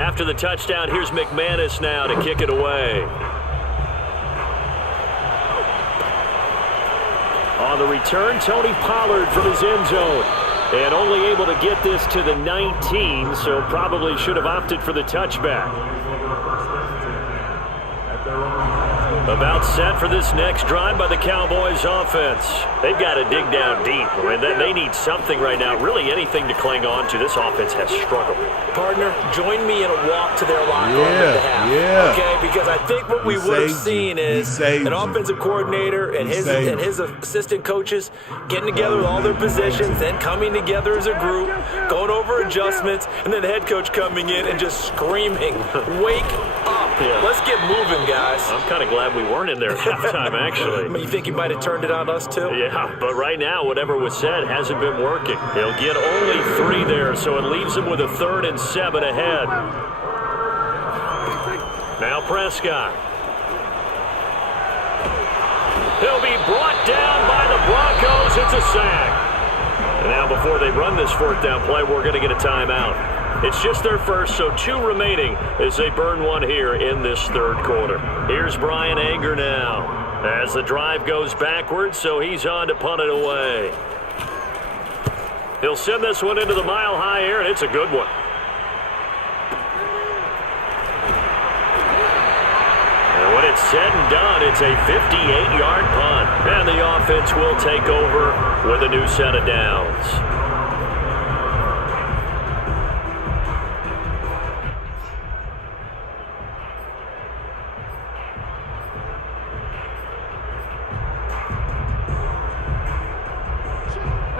After the touchdown, here's McManus now to kick it away. On the return, Tony Pollard from his end zone. And only able to get this to the 19, so probably should have opted for the touchback. About set for this next drive by the Cowboys offense. They've got to dig down deep. I mean, they need something right now, really anything to cling on to. This offense has struggled. Partner, join me in a walk to their locker room at the half. Yeah. Okay, because I think what we would have seen is an offensive coordinator and his assistant coaches getting together with all their positions, then coming together as a group, going over adjustments, and then the head coach coming in and just screaming, "Wake up! Yeah. Let's get moving, guys." I'm kind of glad we weren't in there at halftime, actually. You think he might have turned it on us, too? Yeah, but right now, whatever was said hasn't been working. He'll get only 3 there, so it leaves him with a 3rd and 7 ahead. Now Prescott. He'll be brought down by the Broncos. It's a sack. And now before they run this 4th down play, we're going to get a timeout. It's just their first, so 2 remaining as they burn 1 here in this 3rd quarter. Here's Brian Anger now as the drive goes backwards, so he's on to punt it away. He'll send this one into the mile-high air, and it's a good one. And when it's said and done, it's a 58-yard punt. And the offense will take over with a new set of downs.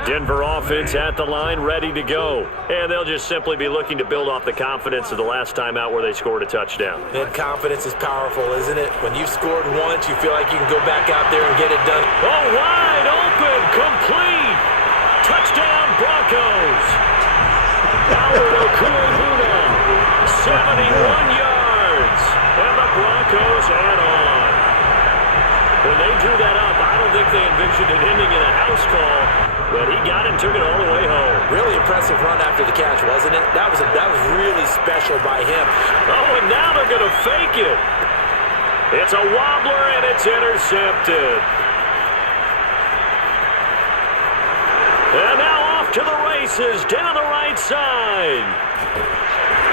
Denver offense at the line, ready to go. And they'll just simply be looking to build off the confidence of the last time out where they scored a touchdown. That confidence is powerful, isn't it? When you've scored once, you feel like you can go back out there and get it done. Oh, wide open, complete. Touchdown, Broncos. Howard Okuegbuna, 71 yards. And the Broncos add on. When they drew that up, I don't think they envisioned it ending in a house call, but he got it and took it all the way home. Really impressive run after the catch, wasn't it? That was really special by him. Oh, and now they're going to fake it. It's a wobbler, and it's intercepted. And now off to the races down the right side.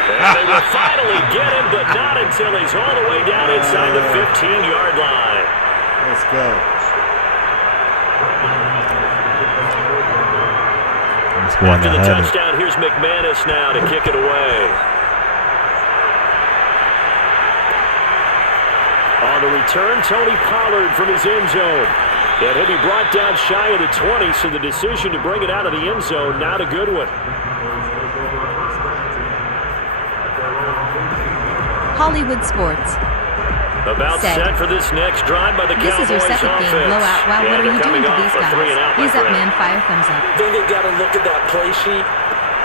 And they will finally get him, but not until he's all the way down inside the 15-yard line. Let's go. After the touchdown, here's McManus now to kick it away. On the return, Tony Pollard from his end zone. And he'll be brought down shy of the 20, so the decision to bring it out of the end zone, not a good one. Hollywood Sports. About set for this next drive by the Cowboys offense. This is your second game blowout. Wow, what are you doing to these guys? He's up, man. Fire thumbs up. I think they've got to look at that play sheet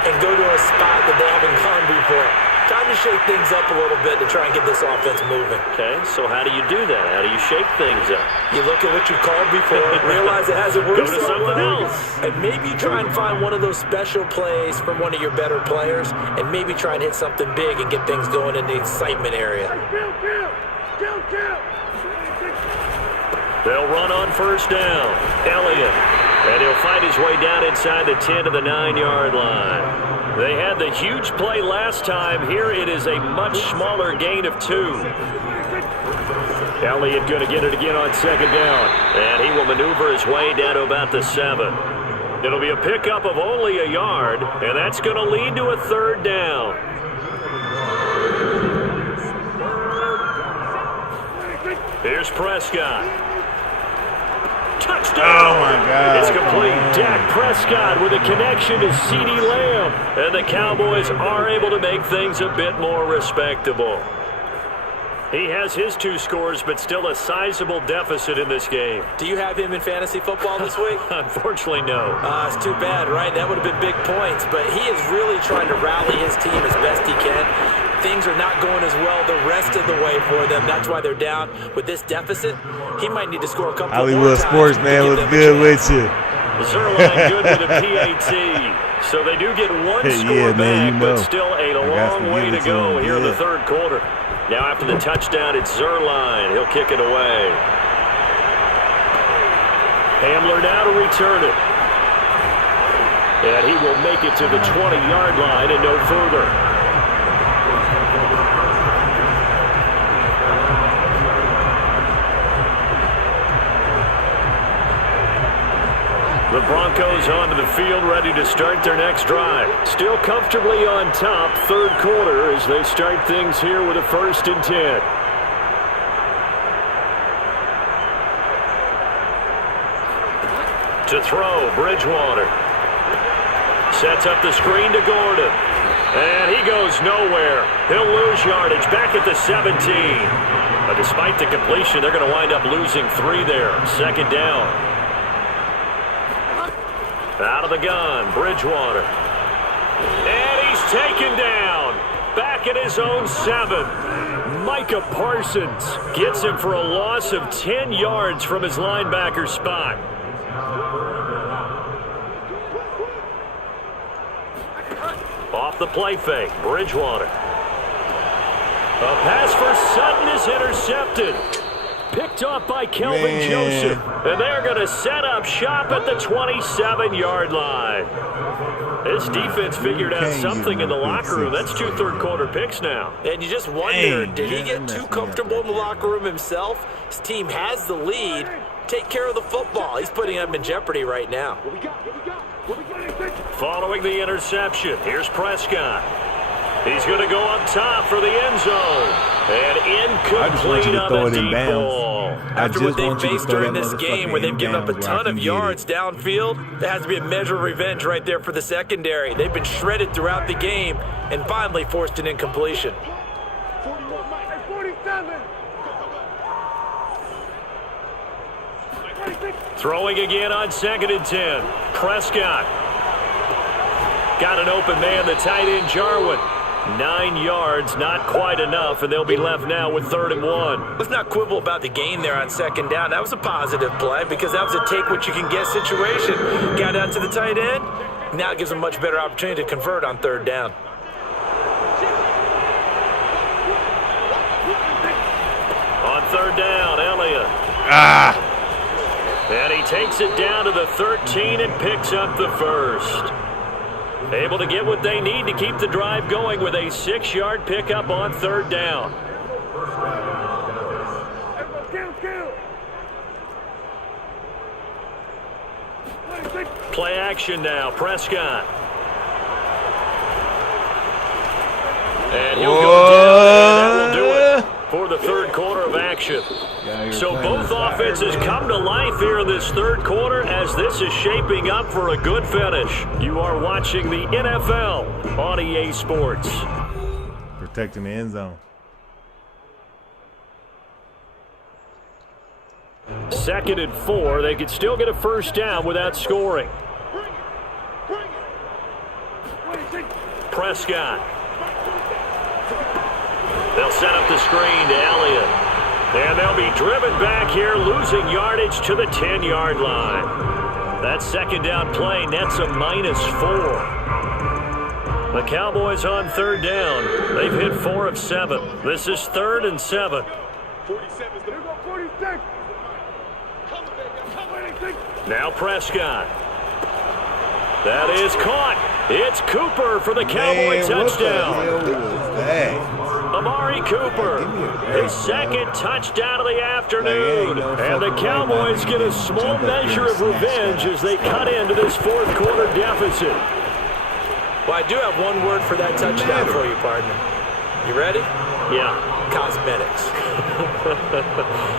and go to a spot that they haven't gone before. Time to shake things up a little bit to try and get this offense moving. Okay, so how do you do that? How do you shake things up? You look at what you called before, realize it hasn't worked Go to something else. And maybe try and find one of those special plays from one of your better players, and maybe try and hit something big and get things going in the excitement area. They'll run on first down. Elliott. And he'll fight his way down inside the 10 to the 9-yard line. They had the huge play last time. Here it is a much smaller gain of 2. Elliott going to get it again on second down. And he will maneuver his way down to about the 7. It'll be a pickup of only a yard, and that's going to lead to a third down. Here's Prescott. Touchdown! Oh, my God. It's complete. Dak Prescott with a connection to CeeDee Lamb. And the Cowboys are able to make things a bit more respectable. He has his 2 scores, but still a sizable deficit in this game. Do you have him in fantasy football this week? Unfortunately, no. It's too bad, right? That would have been big points. But he is really trying to rally his team as best he can. Things are not going as well the rest of the way for them. That's why they're down. With this deficit, he might need to score a couple Hollywood more times. Sports, man, was good with you. Zerline good with a PAT. So they do get one score back, but still a long way to go here in the third quarter. Now after the touchdown, it's Zerline. He'll kick it away. Hamler now to return it. And he will make it to the 20-yard line and no further. The Broncos onto the field, ready to start their next drive. Still comfortably on top, third quarter, as they start things here with a 1st and 10. To throw, Bridgewater. Sets up the screen to Gordon. And he goes nowhere. He'll lose yardage back at the 17. But despite the completion, they're going to wind up losing 3 there. Second down. Out of the gun, Bridgewater. And he's taken down. Back at his own 7. Micah Parsons gets him for a loss of 10 yards from his linebacker spot. Off the play fake, Bridgewater. A pass for Sutton is intercepted. Picked off by Kelvin Joseph. And they're going to set up shop at the 27-yard line. This defense figured out something in the locker room. That's 2 third-quarter picks now. And you just wonder, did he get too comfortable in the locker room himself? His team has the lead. Take care of the football. He's putting them in jeopardy right now. Following the interception, here's Prescott. He's going to go up top for the end zone. And incomplete on the deep ball. After what they've faced during this game, where they've given up a ton of yards downfield, there has to be a measure of revenge right there for the secondary. They've been shredded throughout the game and finally forced an incompletion. Throwing again on 2nd and 10. Prescott. Got an open man, the tight end, Jarwin. 9 yards, not quite enough, and they'll be left now with 3rd and 1. Let's not quibble about the gain there on 2nd down. That was a positive play because that was a take-what-you-can-get situation. Got out to the tight end. Now it gives them a much better opportunity to convert on 3rd down. On third down. Elliott. And he takes it down to the 13 and picks up the first. Able to get what they need to keep the drive going with a 6-yard pickup on third down. Play action now. Prescott. And he'll go down, and that will do it for the third quarter of action. So both offenses come to life here in this third quarter as this is shaping up for a good finish. You are watching the NFL on EA Sports. Protecting the end zone. Second and 4. They could still get a first down without scoring. Prescott. They'll set up the screen to Elliott. And they'll be driven back here, losing yardage to the 10-yard line. That second down play nets a -4. The Cowboys on third down. They've hit 4 of 7. This is 3rd and 7. Now Prescott. That is caught. It's Cooper for the Cowboy touchdown. What the hell was that? Amari Cooper, his second touchdown of the afternoon. And the Cowboys get a small measure of revenge as they cut into this fourth quarter deficit. Well, I do have one word for that touchdown for you, partner. You ready? Yeah. Cosmetics.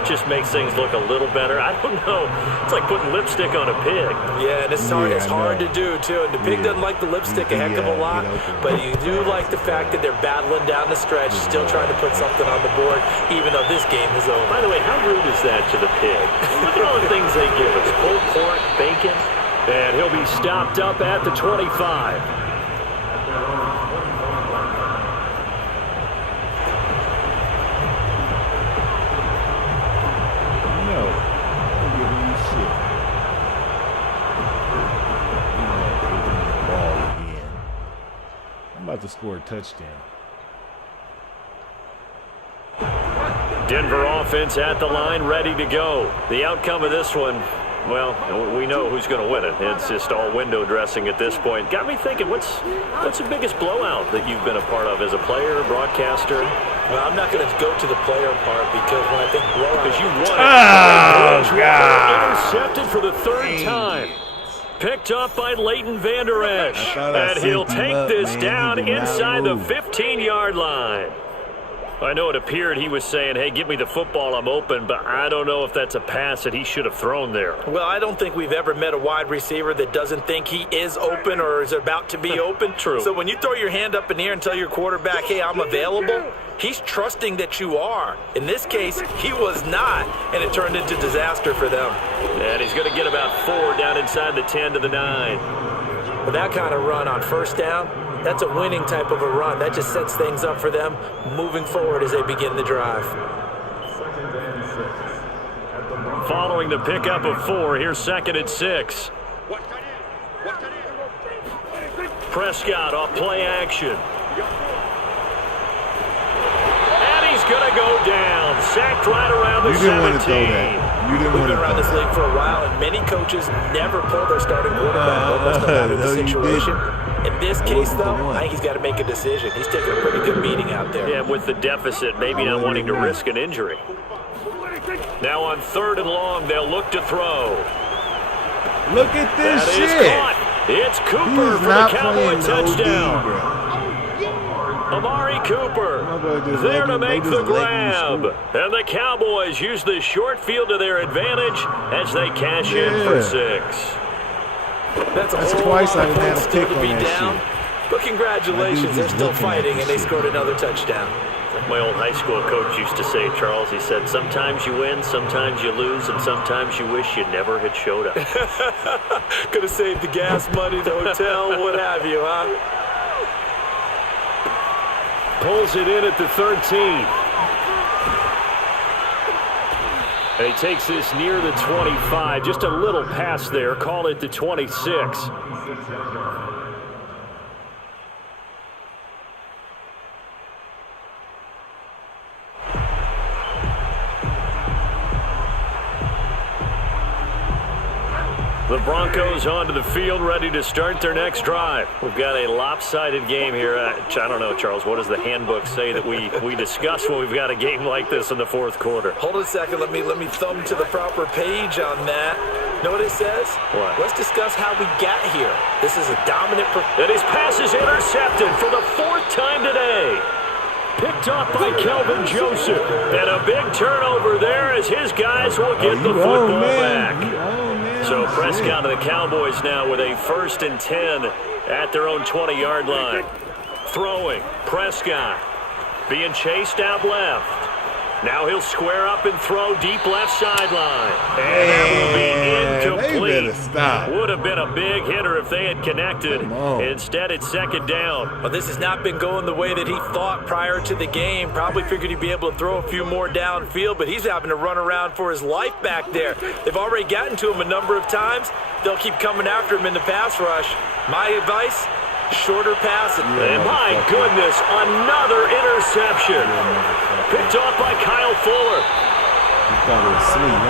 Just makes things look a little better. I don't know. It's like putting lipstick on a pig. Yeah, and it's hard to do, too. And the pig doesn't like the lipstick a heck of a lot, but you do like the fact that they're battling down the stretch, still trying to put something on the board, even though this game is over. By the way, how rude is that to the pig? Look at all the things they give us. Pulled pork, bacon. And he'll be stopped up at the 25. About to score a touchdown. Denver offense at the line, ready to go. The outcome of this one, well, we know who's going to win it. It's just all window dressing at this point. Got me thinking, what's the biggest blowout that you've been a part of as a player, broadcaster? Well, I'm not going to go to the player part because when I think blowout, because you won it. Oh, God. Intercepted for the third time. Picked up by Leighton Vander Esch. And he'll take this down inside the 15-yard line. I know it appeared he was saying, hey, give me the football, I'm open, but I don't know if that's a pass that he should have thrown there. Well, I don't think we've ever met a wide receiver that doesn't think he is open or is about to be open. True. So when you throw your hand up in the air and tell your quarterback, hey, I'm available, he's trusting that you are. In this case, he was not, and it turned into disaster for them. And he's going to get about 4 down inside the 10 to the 9. With that kind of run on first down, that's a winning type of a run. That just sets things up for them moving forward as they begin the drive. Following the pickup of 4, here's 2nd and 6. Prescott off play action. And he's going to go down. Sacked right around the 17. You didn't want to throw that. You didn't We've want been to around this league for a while, and many coaches never pull their starting quarterback, almost no matter the situation. In this case, though, I think he's got to make a decision. He's taking a pretty good meeting out there. Yeah, with the deficit, maybe not wanting to risk an injury. Now on 3rd and long, they'll look to throw. Look at this that shit. Is caught. It's Cooper for the Cowboy touchdown. Amari Cooper there to make the grab. And the Cowboys use the short field to their advantage as they cash in for 6. That's twice I've had a still pick to be on that down. shit. But congratulations, they're still fighting, and they scored another touchdown. My old high school coach used to say, Charles, he said, sometimes you win, sometimes you lose, and sometimes you wish you never had showed up. Could have saved the gas money, the hotel, what have you, huh? Pulls it in at the 13. And he takes this near the 25. Just a little pass there. Call it the 26. The Broncos onto the field, ready to start their next drive. We've got a lopsided game here. I don't know, Charles, what does the handbook say that we discuss when we've got a game like this in the fourth quarter? Hold a second. Let me thumb to the proper page on that. Know what it says? What? Let's discuss how we got here. This is a dominant... And his pass is intercepted for the fourth time today. Picked off by Kelvin Joseph. And a big turnover there as his guys will get the football back. So Prescott and the Cowboys now with a 1st and 10 at their own 20-yard line. Throwing, Prescott being chased out left. Now he'll square up and throw deep left sideline. And that will be incomplete. Would have been a big hitter if they had connected. Instead, it's 2nd down. Well, this has not been going the way that he thought prior to the game. Probably figured he'd be able to throw a few more downfield, but he's having to run around for his life back there. They've already gotten to him a number of times. They'll keep coming after him in the pass rush. My advice, shorter pass. And my goodness, another interception. Picked off by Kyle Fuller. He thought it was sweet,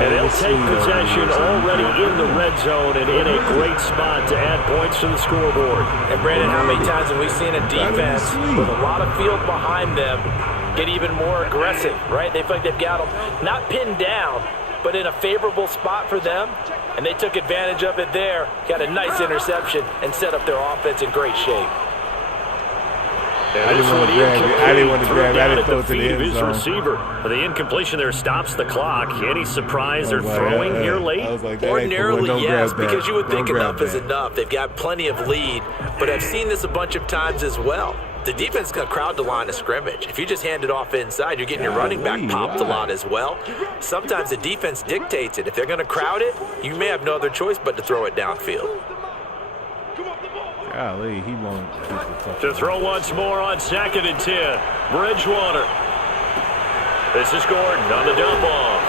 And they'll take possession already in the red zone and in a great spot to add points to the scoreboard. And Brandon, how many times have we seen a defense with a lot of field behind them get even more aggressive, right? They feel like they've got them not pinned down, but in a favorable spot for them, and they took advantage of it there, got a nice interception, and set up their offense in great shape. I didn't want to grab it. I didn't throw it to the end zone. Receiver. The incompletion there stops the clock. Any surprise they're throwing here late? Ordinarily, yes, because you would think enough is enough. They've got plenty of lead, but I've seen this a bunch of times as well. The defense is going to crowd the line of scrimmage. If you just hand it off inside, you're getting your running back popped a lot as well. Sometimes the defense dictates it. If they're going to crowd it, you may have no other choice but to throw it downfield. Golly, he won't get to throw once more on 2nd and 10. Bridgewater. This is Gordon on the dump off.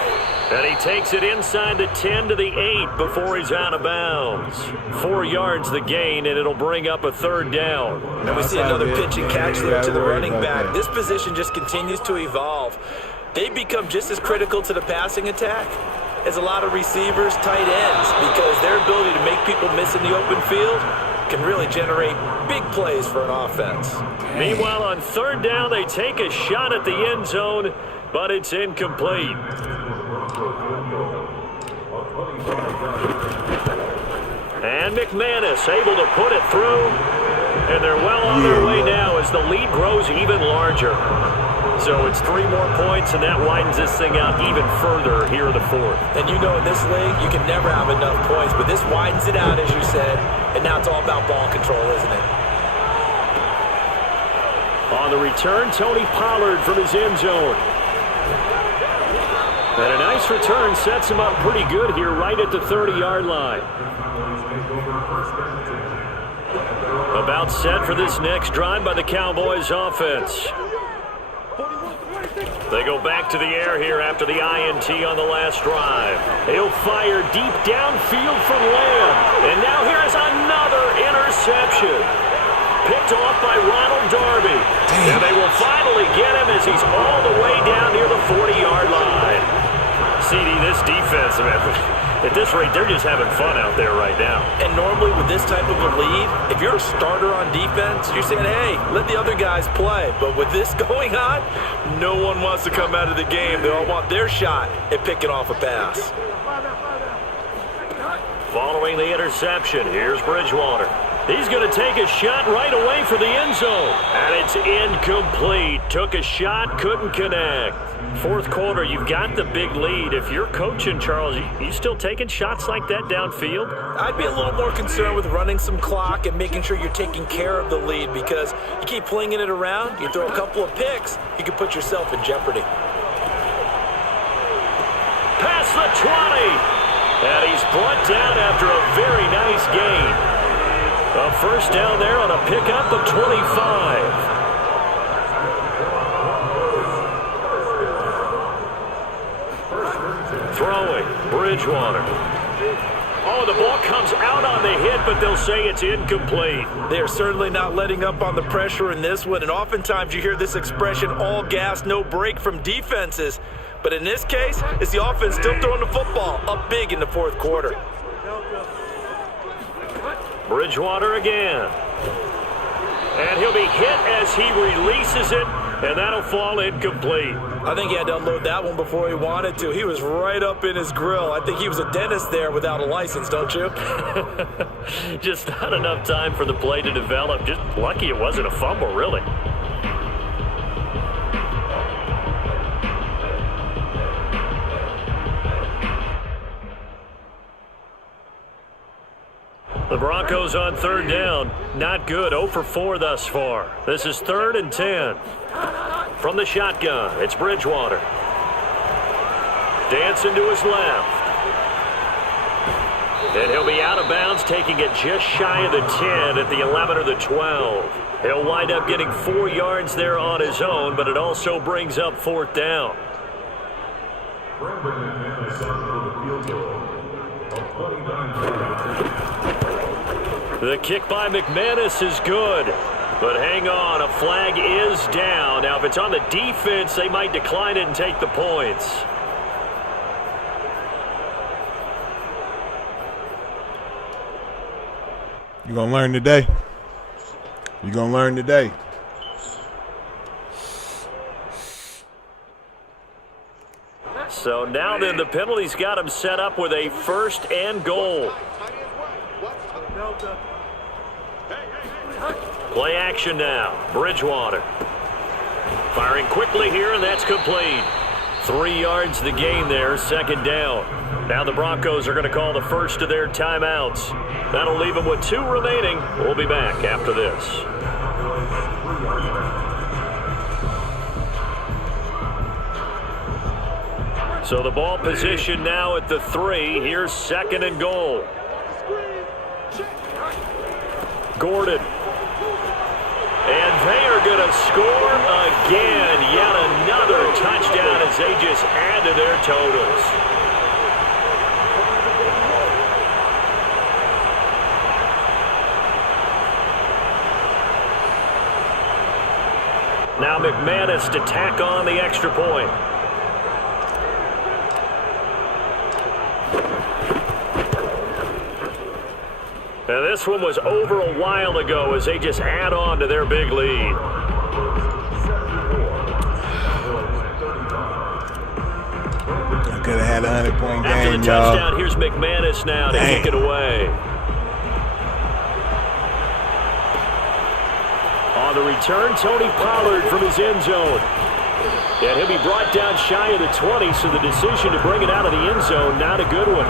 And he takes it inside the 10 to the 8 before he's out of bounds. 4 yards the gain, and it'll bring up a 3rd down. And we see another pitch and catch there to the running back. This position just continues to evolve. They become just as critical to the passing attack as a lot of receivers, tight ends, because their ability to make people miss in the open field can really generate big plays for an offense. Meanwhile, on 3rd down, they take a shot at the end zone, but it's incomplete. And McManus able to put it through, and they're well on their way now as the lead grows even larger. So it's 3 more points, and that widens this thing out even further here in the 4th. And you know in this league, you can never have enough points, but this widens it out, as you said, and now it's all about ball control, isn't it? On the return, Tony Pollard from his end zone. And a nice return sets him up pretty good here right at the 30-yard line. About set for this next drive by the Cowboys offense. They go back to the air here after the INT on the last drive. He'll fire deep downfield from Lamb. And now here is another interception. Picked off by Ronald Darby. And they will finally get him as he's all the way down near the 40-yard line. CD, this defense, man, at this rate, they're just having fun out there right now. And normally with this type of a lead, if you're a starter on defense, you're saying, hey, let the other guys play. But with this going on, no one wants to come out of the game. They all want their shot at picking off a pass. Following the interception, here's Bridgewater. He's going to take a shot right away for the end zone. And it's incomplete. Took a shot, couldn't connect. 4th quarter, you've got the big lead. If you're coaching, Charles, you still taking shots like that downfield? I'd be a little more concerned with running some clock and making sure you're taking care of the lead, because you keep flinging it around, you throw a couple of picks, you can put yourself in jeopardy. Past the 20. And he's brought down after a very nice gain. A 1st down there on a pickup of 25. Throwing, Bridgewater. Oh, the ball comes out on the hit, but they'll say it's incomplete. They're certainly not letting up on the pressure in this one, and oftentimes you hear this expression, all gas, no break from defenses. But in this case, it's the offense still throwing the football up big in the fourth quarter. Bridgewater again. And he'll be hit as he releases it, and that'll fall incomplete. I think he had to unload that one before he wanted to. He was right up in his grill. I think he was a dentist there without a license, don't you? Just not enough time for the play to develop. Just lucky it wasn't a fumble, really. The Broncos on third down. Not good. 0 for 4 thus far. This is 3rd and 10. From the shotgun, it's Bridgewater. Dancing to his left. And he'll be out of bounds, taking it just shy of the 10 at the 11 or the 12. He'll wind up getting 4 yards there on his own, but it also brings up 4th down. The kick by McManus is good. But hang on, a flag is down. Now, if it's on the defense, they might decline it and take the points. You gonna learn today? You gonna learn today? So now then, the penalty's got him set up with a 1st and goal. Play action now. Bridgewater. Firing quickly here, and that's complete. 3 yards the gain there, 2nd down. Now the Broncos are going to call the first of their timeouts. That'll leave them with 2 remaining. We'll be back after this. So the ball position now at the 3. Here's 2nd and goal. Gordon. And they are going to score again. Yet another touchdown as they just add to their totals. Now McManus to tack on the extra point. And this one was over a while ago as they just add on to their big lead. I could have had a 100-point game, After the touchdown, here's McManus now to kick it away. On the return, Tony Pollard from his end zone. And he'll be brought down shy of the 20, so the decision to bring it out of the end zone, not a good one.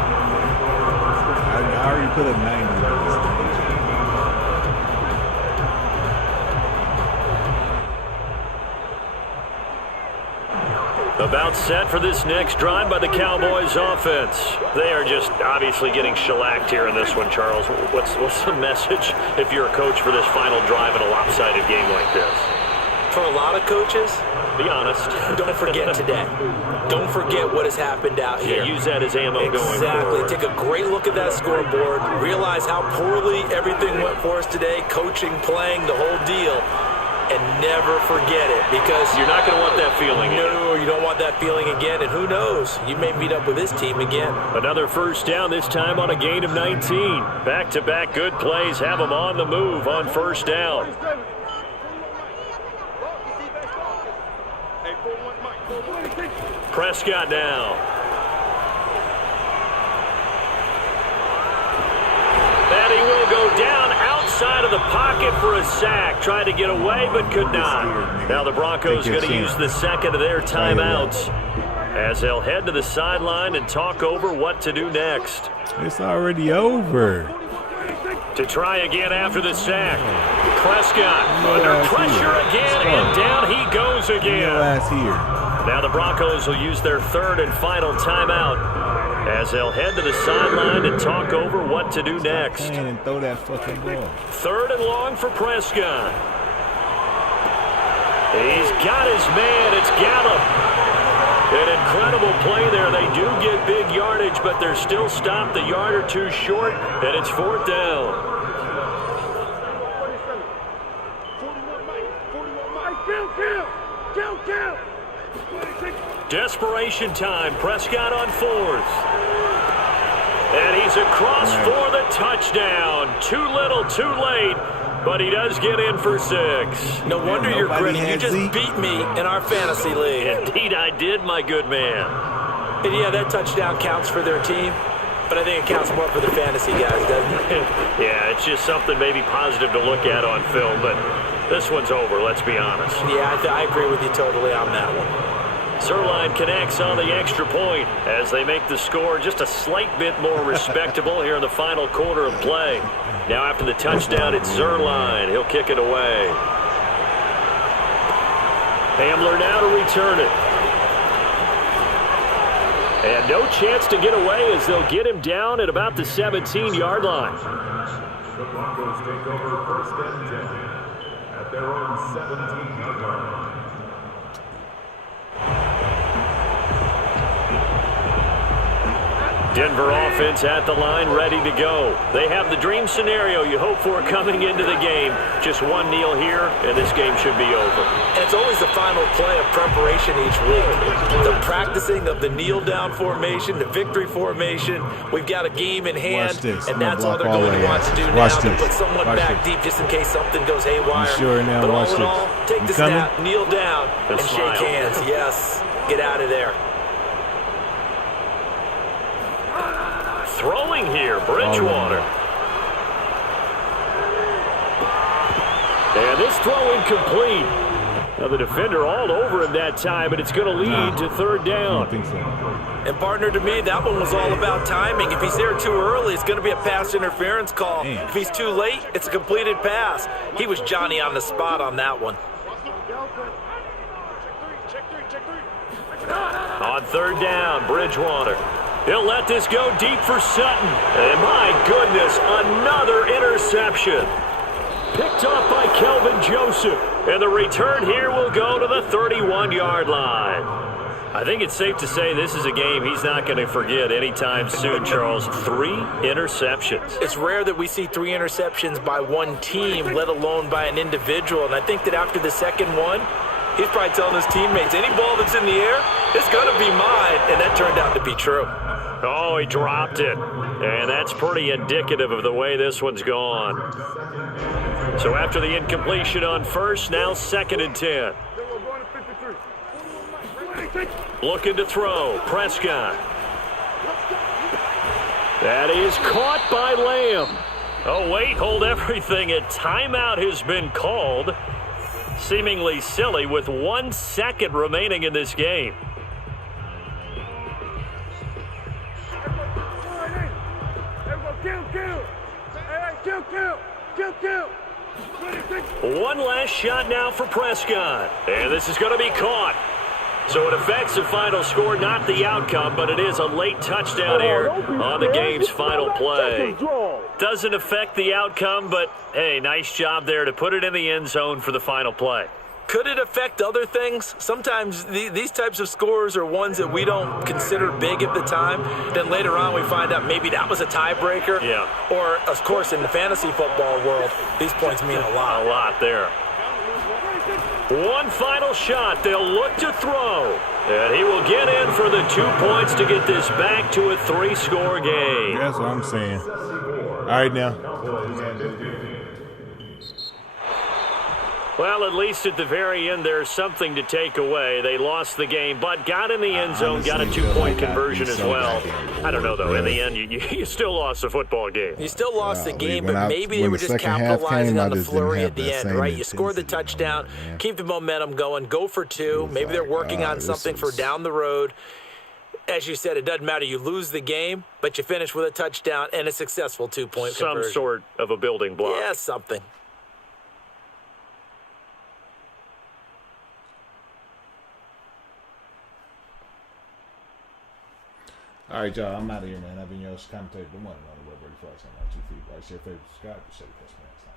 I already put a 90 on this thing. About set for this next drive by the Cowboys offense. They are just obviously getting shellacked here in this one, Charles. What's the message if you're a coach for this final drive in a lopsided game like this? For a lot of coaches, be honest. Don't forget today. Don't forget what has happened out here. Yeah, use that as ammo going forward. Exactly. Take a great look at that scoreboard. Realize how poorly everything went for us today. Coaching, playing, the whole deal. And never forget it, because you're not going to want that feeling again. No, you don't want that feeling again. And who knows? You may meet up with this team again. Another 1st down, this time on a gain of 19. Back-to-back good plays have them on the move on 1st down. Prescott now. And he will go down outside of the pocket for a sack. Tried to get away, but could not. Now the Broncos going to use the 2nd of their timeouts as they'll head to the sideline and talk over what to do next. It's already over. To try again after the sack. Prescott under pressure again, and down he goes again. Now the Broncos will use their 3rd and final timeout as they'll head to the sideline and talk over what to do next. And throw that fucking ball. 3rd and long for Prescott. He's got his man. It's Gallup. An incredible play there. They do get big yardage, but they're still stopped a yard or 2 short, and it's 4th down. Desperation time. Prescott on 4th. And he's across for the touchdown. Too little, too late. But he does get in for 6. No wonder you're grinning. You just beat me in our fantasy league. Indeed I did, my good man. And yeah, that touchdown counts for their team. But I think it counts more for the fantasy guys, doesn't it? Yeah, it's just something maybe positive to look at on film. But this one's over, let's be honest. Yeah, I agree with you totally on that one. Zerline connects on the extra point as they make the score just a slight bit more respectable here in the final quarter of play. Now after the touchdown, it's Zerline. He'll kick it away. Hamler now to return it. And no chance to get away as they'll get him down at about the 17-yard line. The Broncos take over 1st and 10 at their own 17-yard line. Denver offense at the line, ready to go. They have the dream scenario you hope for coming into the game. Just one kneel here, and this game should be over. And it's always the final play of preparation each week. The practicing of the kneel-down formation, the victory formation. We've got a game in hand, and that's all they're going to want to do now, to put someone back deep just in case something goes haywire. But all in all, take the snap, kneel down, and shake hands. Yes, get out of there. Throwing here, Bridgewater. And this throw incomplete. Now the defender all over him that time, but it's going to lead to 3rd down. I don't think so. And partner, to me, that one was all about timing. If he's there too early, it's going to be a pass interference call. If he's too late, it's a completed pass. He was Johnny on the spot on that one. On 3rd down, Bridgewater. He'll let this go deep for Sutton. And my goodness, another interception. Picked off by Kelvin Joseph. And the return here will go to the 31-yard line. I think it's safe to say this is a game he's not going to forget anytime soon, Charles. 3 interceptions. It's rare that we see 3 interceptions by one team, let alone by an individual. And I think that after the second one, he's probably telling his teammates, any ball that's in the air, it's going to be mine. And that turned out to be true. Oh, he dropped it. And that's pretty indicative of the way this one's gone. So after the incompletion on 1st, now 2nd and 10. Looking to throw. Prescott. That is caught by Lamb. Oh, wait, hold everything. A timeout has been called. Seemingly silly with 1 second remaining in this game. One last shot now for Prescott. And this is going to be caught. So it affects the final score, not the outcome, but it is a late touchdown here on the game's final play. Doesn't affect the outcome, but hey, nice job there to put it in the end zone for the final play. Could it affect other things? Sometimes these types of scores are ones that we don't consider big at the time. Then later on we find out maybe that was a tiebreaker. Yeah. Or, of course, in the fantasy football world, these points mean a lot. A lot there. One final shot. They'll look to throw. And he will get in for the 2 points to get this back to a 3-score game. That's what I'm saying. All right, now. Well, at least at the very end, there's something to take away. They lost the game, but got in the end zone, got a 2-point conversion as well. I don't know, though. In the end, you still lost the football game. You still lost the game, but maybe they were just capitalizing on the flurry at the end, right? You scored the touchdown, keep the momentum going, go for 2. Maybe they're working on something for down the road. As you said, it doesn't matter. You lose the game, but you finish with a touchdown and a successful 2-point conversion. Some sort of a building block. Yeah, something. All right, y'all. I'm out of here, man. I've been your host, commentator, the one and only Web Ready Flex on my 2 feet. Like, share, favorite, subscribe. Be sure to catch me next time.